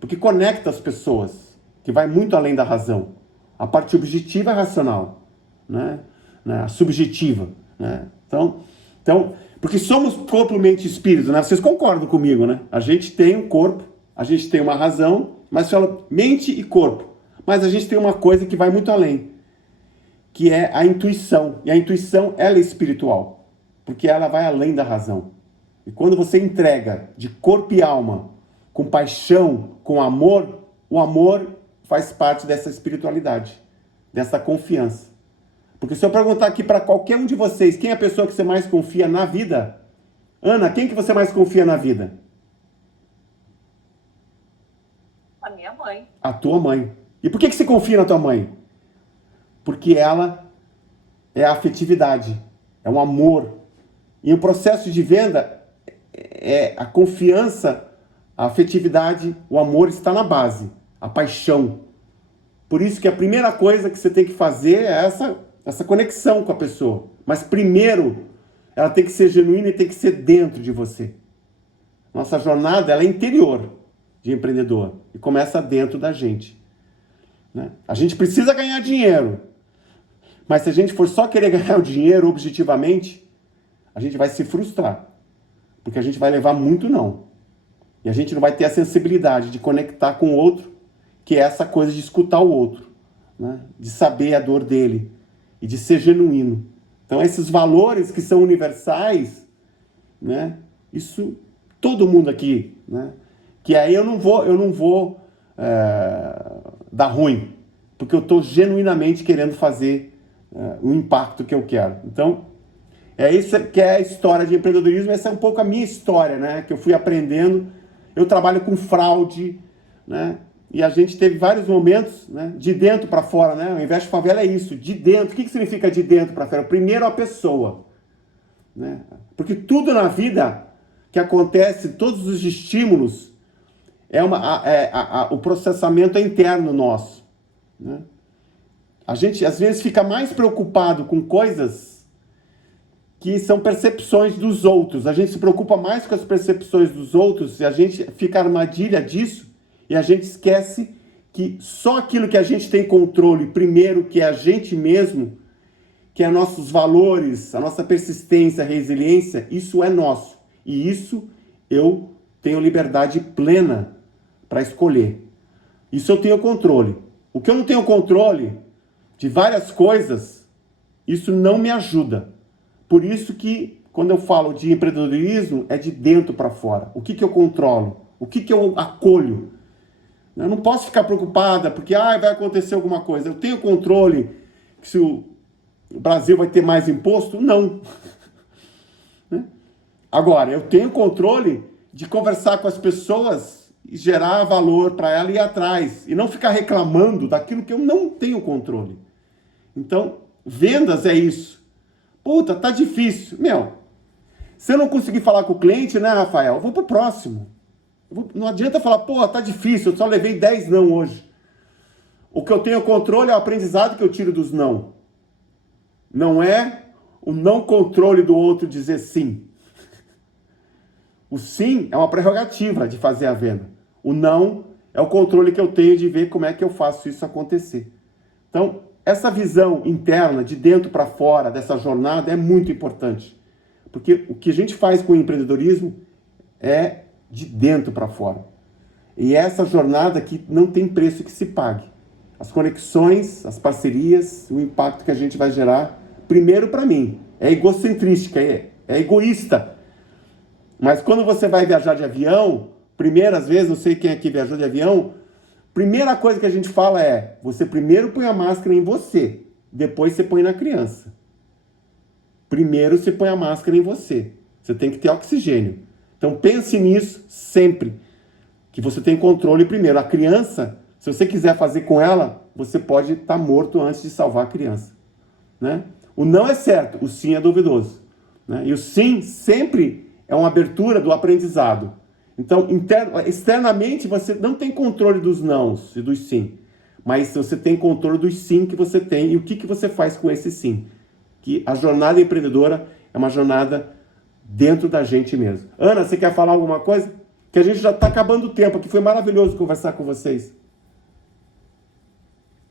porque conecta as pessoas, que vai muito além da razão. A parte objetiva é racional, né? A subjetiva, né? Então, porque somos corpo, mente e espírito, né? Vocês concordam comigo, né? A gente tem um corpo, a gente tem uma razão, mas fala mente e corpo. Mas a gente tem uma coisa que vai muito além, que é a intuição. E a intuição, ela é espiritual, porque ela vai além da razão. E quando você entrega de corpo e alma, com paixão, com amor, o amor faz parte dessa espiritualidade, dessa confiança. Porque se eu perguntar aqui para qualquer um de vocês, quem é a pessoa que você mais confia na vida? Ana, quem que você mais confia na vida? A minha mãe. A tua mãe. E por que você confia na tua mãe? Porque ela é a afetividade, é um amor. E o processo de venda é a confiança, a afetividade, o amor está na base, a paixão. Por isso que a primeira coisa que você tem que fazer é essa conexão com a pessoa. Mas primeiro, ela tem que ser genuína e tem que ser dentro de você. Nossa jornada, ela é interior de empreendedor e começa dentro da gente, né? A gente precisa ganhar dinheiro, mas se a gente for só querer ganhar o dinheiro objetivamente, a gente vai se frustrar, porque a gente vai levar muito não. E a gente não vai ter a sensibilidade de conectar com o outro, que é essa coisa de escutar o outro, né? De saber a dor dele e de ser genuíno. Então esses valores que são universais, né? Isso todo mundo aqui, né? Que aí eu não vou dar ruim, porque eu estou genuinamente querendo fazer o impacto que eu quero. Então, é isso que é a história de empreendedorismo. Essa é um pouco a minha história, né? Que eu fui aprendendo. Eu trabalho com fraude, né? E a gente teve vários momentos, né? De dentro para fora, né? O Investe Favela é isso, de dentro. O que significa de dentro para fora? Primeiro a pessoa, né? Porque tudo na vida que acontece, todos os estímulos, o processamento é interno nosso, né? A gente às vezes fica mais preocupado com coisas que são percepções dos outros. A gente se preocupa mais com as percepções dos outros e a gente fica armadilha disso e a gente esquece que só aquilo que a gente tem controle, primeiro, que é a gente mesmo, que é nossos valores, a nossa persistência, a resiliência, isso é nosso. E isso eu tenho liberdade plena para escolher. Isso eu tenho controle. O que eu não tenho controle de várias coisas, isso não me ajuda. Por isso que, quando eu falo de empreendedorismo, é de dentro para fora. O que eu controlo? O que eu acolho? Eu não posso ficar preocupada porque vai acontecer alguma coisa. Eu tenho controle se o Brasil vai ter mais imposto? Não. Agora, eu tenho controle de conversar com as pessoas e gerar valor para ela ir atrás. E não ficar reclamando daquilo que eu não tenho controle. Então, vendas é isso. Puta, tá difícil. Se eu não conseguir falar com o cliente, né, Rafael? Eu vou pro próximo. Não adianta falar, tá difícil, eu só levei 10 não hoje. O que eu tenho controle é o aprendizado que eu tiro dos não. Não é o não controle do outro dizer sim. O sim é uma prerrogativa de fazer a venda. O não é o controle que eu tenho de ver como é que eu faço isso acontecer. Então, essa visão interna, de dentro para fora, dessa jornada, é muito importante. Porque o que a gente faz com o empreendedorismo é de dentro para fora. E essa jornada que não tem preço que se pague. As conexões, as parcerias, o impacto que a gente vai gerar, primeiro para mim, é egocentrística, é egoísta. Mas quando você vai viajar de avião, primeiras vezes, não sei quem aqui viajou de avião, primeira coisa que a gente fala é, você primeiro põe a máscara em você, depois você põe na criança. Primeiro você põe a máscara em você. Você tem que ter oxigênio. Então pense nisso sempre, que você tem controle primeiro. A criança, se você quiser fazer com ela, você pode estar morto antes de salvar a criança, né? O não é certo, o sim é duvidoso, né? E o sim sempre é uma abertura do aprendizado. Então, externamente, você não tem controle dos nãos e dos sim, mas você tem controle dos sim que você tem e o que você faz com esse sim. Que a jornada empreendedora é uma jornada dentro da gente mesmo. Ana, você quer falar alguma coisa? Que a gente já está acabando o tempo, que foi maravilhoso conversar com vocês.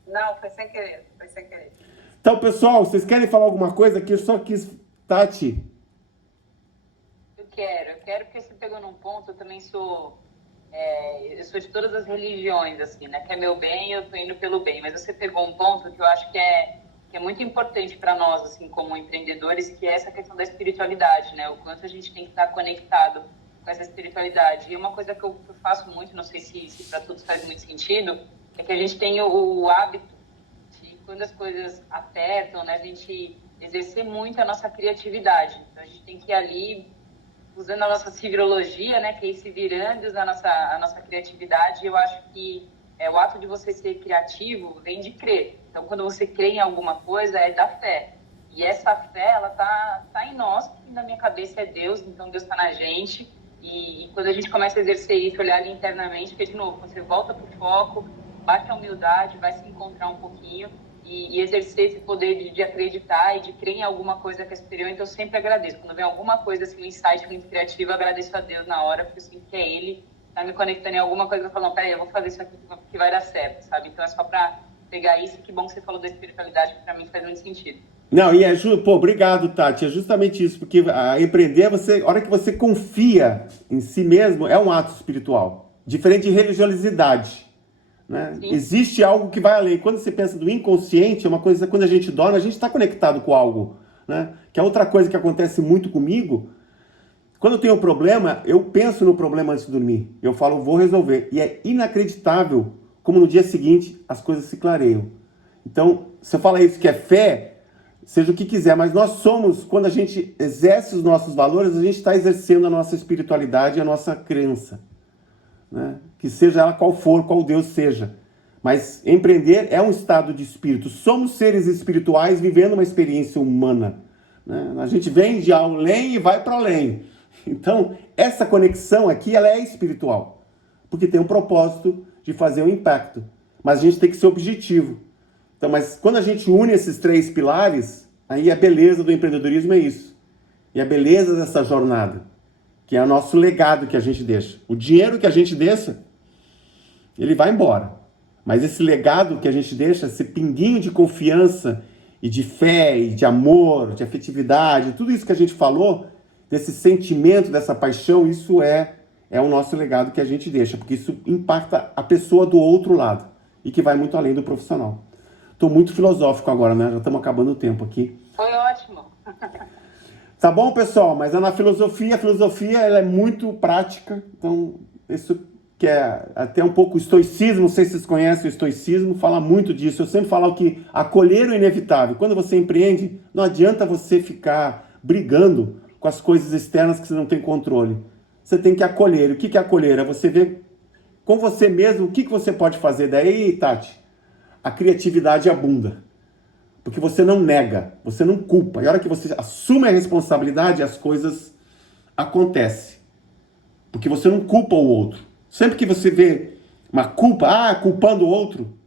Não, foi sem querer, foi sem querer. Então, pessoal, vocês querem falar alguma coisa? Que eu só quis... Tati. Eu quero porque você pegou num ponto, eu também sou... eu sou de todas as religiões, assim, né? Que é meu bem, eu tô indo pelo bem. Mas você pegou um ponto que eu acho que é muito importante para nós, assim, como empreendedores, que é essa questão da espiritualidade, né? O quanto a gente tem que estar conectado com essa espiritualidade. E uma coisa que eu faço muito, não sei se para todos faz muito sentido, é que a gente tem o hábito de, quando as coisas apertam, né? A gente exercer muito a nossa criatividade. Então, a gente tem que ir ali usando a nossa civirologia, né, que é ir se virando e usar a nossa criatividade. Eu acho que o ato de você ser criativo vem de crer. Então, quando você crê em alguma coisa, é da fé. E essa fé, ela tá em nós, que na minha cabeça é Deus, então Deus está na gente. E quando a gente começa a exercer isso, olhar ali internamente, porque, de novo, quando você volta pro foco, bate a humildade, vai se encontrar um pouquinho e exercer esse poder de acreditar e de crer em alguma coisa que é superior. Então, eu sempre agradeço. Quando vem alguma coisa, assim, um insight muito criativo, eu agradeço a Deus na hora, porque eu sinto que é Ele tá me conectando em alguma coisa. Eu falo, não, peraí, eu vou fazer isso aqui que vai dar certo, sabe? Então, é só para pegar isso. Que bom que você falou da espiritualidade, que para mim faz muito sentido. Não, e obrigado, Tati. É justamente isso, porque empreender, a hora que você confia em si mesmo, é um ato espiritual. Diferente de religiosidade. Né? Existe algo que vai além. Quando você pensa do inconsciente, é uma coisa, quando a gente dorme, a gente está conectado com algo. Né? Que é outra coisa que acontece muito comigo. Quando eu tenho um problema, eu penso no problema antes de dormir. Eu falo, vou resolver. E é inacreditável como no dia seguinte as coisas se clareiam. Então, se eu falar isso que é fé, seja o que quiser, mas nós somos, quando a gente exerce os nossos valores, a gente está exercendo a nossa espiritualidade e a nossa crença. Né? Que seja ela qual for, qual Deus seja. Mas empreender é um estado de espírito. Somos seres espirituais vivendo uma experiência humana. Né? A gente vem de além e vai para além. Então, essa conexão aqui, ela é espiritual. Porque tem um propósito de fazer um impacto. Mas a gente tem que ser objetivo. Então, mas quando a gente une esses três pilares, aí a beleza do empreendedorismo é isso. E a beleza dessa jornada, que é o nosso legado que a gente deixa. O dinheiro que a gente deixa, ele vai embora. Mas esse legado que a gente deixa, esse pinguinho de confiança e de fé e de amor, de afetividade, tudo isso que a gente falou, desse sentimento, dessa paixão, isso é o nosso legado que a gente deixa, porque isso impacta a pessoa do outro lado e que vai muito além do profissional. Estou muito filosófico agora, né? Já estamos acabando o tempo aqui. Foi ótimo. Tá bom, pessoal? Mas a filosofia ela é muito prática. Então, isso que é até um pouco o estoicismo, não sei se vocês conhecem o estoicismo, fala muito disso. Eu sempre falo que acolher o inevitável. Quando você empreende, não adianta você ficar brigando com as coisas externas que você não tem controle. Você tem que acolher. O que é acolher? É você ver com você mesmo o que você pode fazer. Daí, Tati, a criatividade abunda. Porque você não nega, você não culpa. E a hora que você assume a responsabilidade, as coisas acontecem. Porque você não culpa o outro. Sempre que você vê uma culpa, culpando o outro,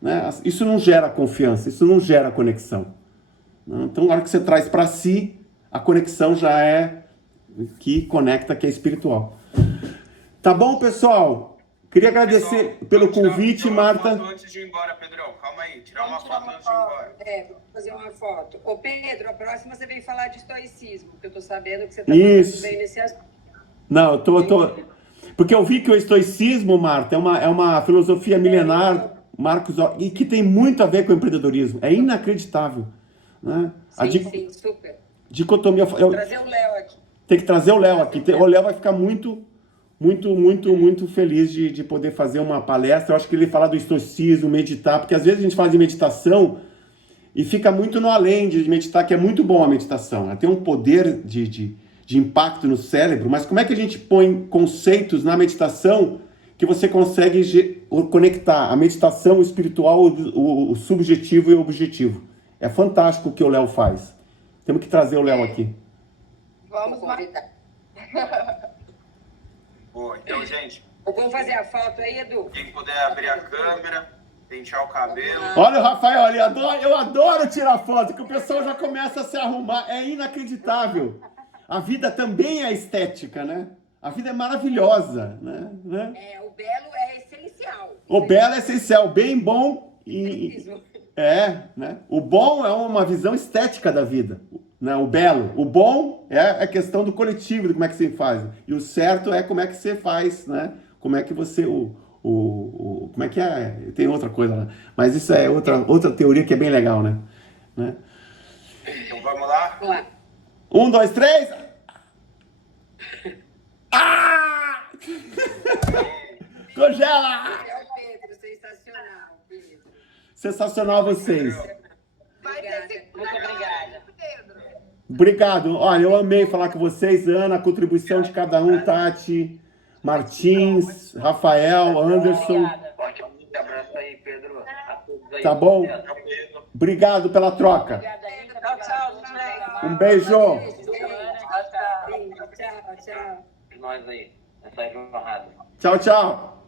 né, isso não gera confiança, isso não gera conexão. Então, na hora que você traz para si, a conexão já é que conecta, que é espiritual. Tá bom, pessoal? Queria agradecer pelo convite, Marta. Antes de ir embora, Pedrão, calma aí. Tirar uma foto antes de ir embora. Vou fazer uma foto. Ô, Pedro, a próxima você vem falar de estoicismo, porque eu tô sabendo que você tá Isso. bem nesse assunto. Não, eu tô... Porque eu vi que o estoicismo, Marta, é uma filosofia milenar, Marcos, e que tem muito a ver com o empreendedorismo. É inacreditável. Né? Sim, super. Dicotomia... Trazer o Léo aqui. Tem que trazer o Léo aqui. O Léo vai ficar muito feliz de poder fazer uma palestra. Eu acho que ele fala do estoicismo, meditar, porque às vezes a gente fala de meditação e fica muito no além de meditar, que é muito bom a meditação. Ela tem um poder de impacto no cérebro, mas como é que a gente põe conceitos na meditação que você consegue conectar a meditação espiritual, o subjetivo e o objetivo? É fantástico o que o Léo faz. Temos que trazer o Léo aqui. Vamos convidar. Boa, então, gente. Vamos fazer a foto aí, Edu? Quem puder abrir a câmera, pentear o cabelo. Olha o Rafael, eu adoro tirar foto, que o pessoal já começa a se arrumar. É inacreditável. A vida também é estética, né? A vida é maravilhosa, né? O belo é essencial. O belo é essencial, bem bom né? O bom é uma visão estética da vida, né? O belo, o bom é a questão do coletivo, de como é que você faz. E o certo é como é que você faz, né? Como é que você como é que é? Tem outra coisa lá. Mas isso é outra teoria que é bem legal, né? Então vamos lá? Vamos lá. 1, 2, 3. Ah! Congela! É o Pedro, sensacional, Pedro. Sensacional vocês. Muito obrigada. Obrigado. Olha, eu amei falar com vocês, Ana, a contribuição de cada um, Tati, Martins, Rafael, Anderson. Forte abraço aí, Pedro. A todos aí. Tá bom? Obrigado pela troca. Tchau, gente. Um beijo. Tchau, tchau. Nós aí, nessa jornada. Tchau, tchau.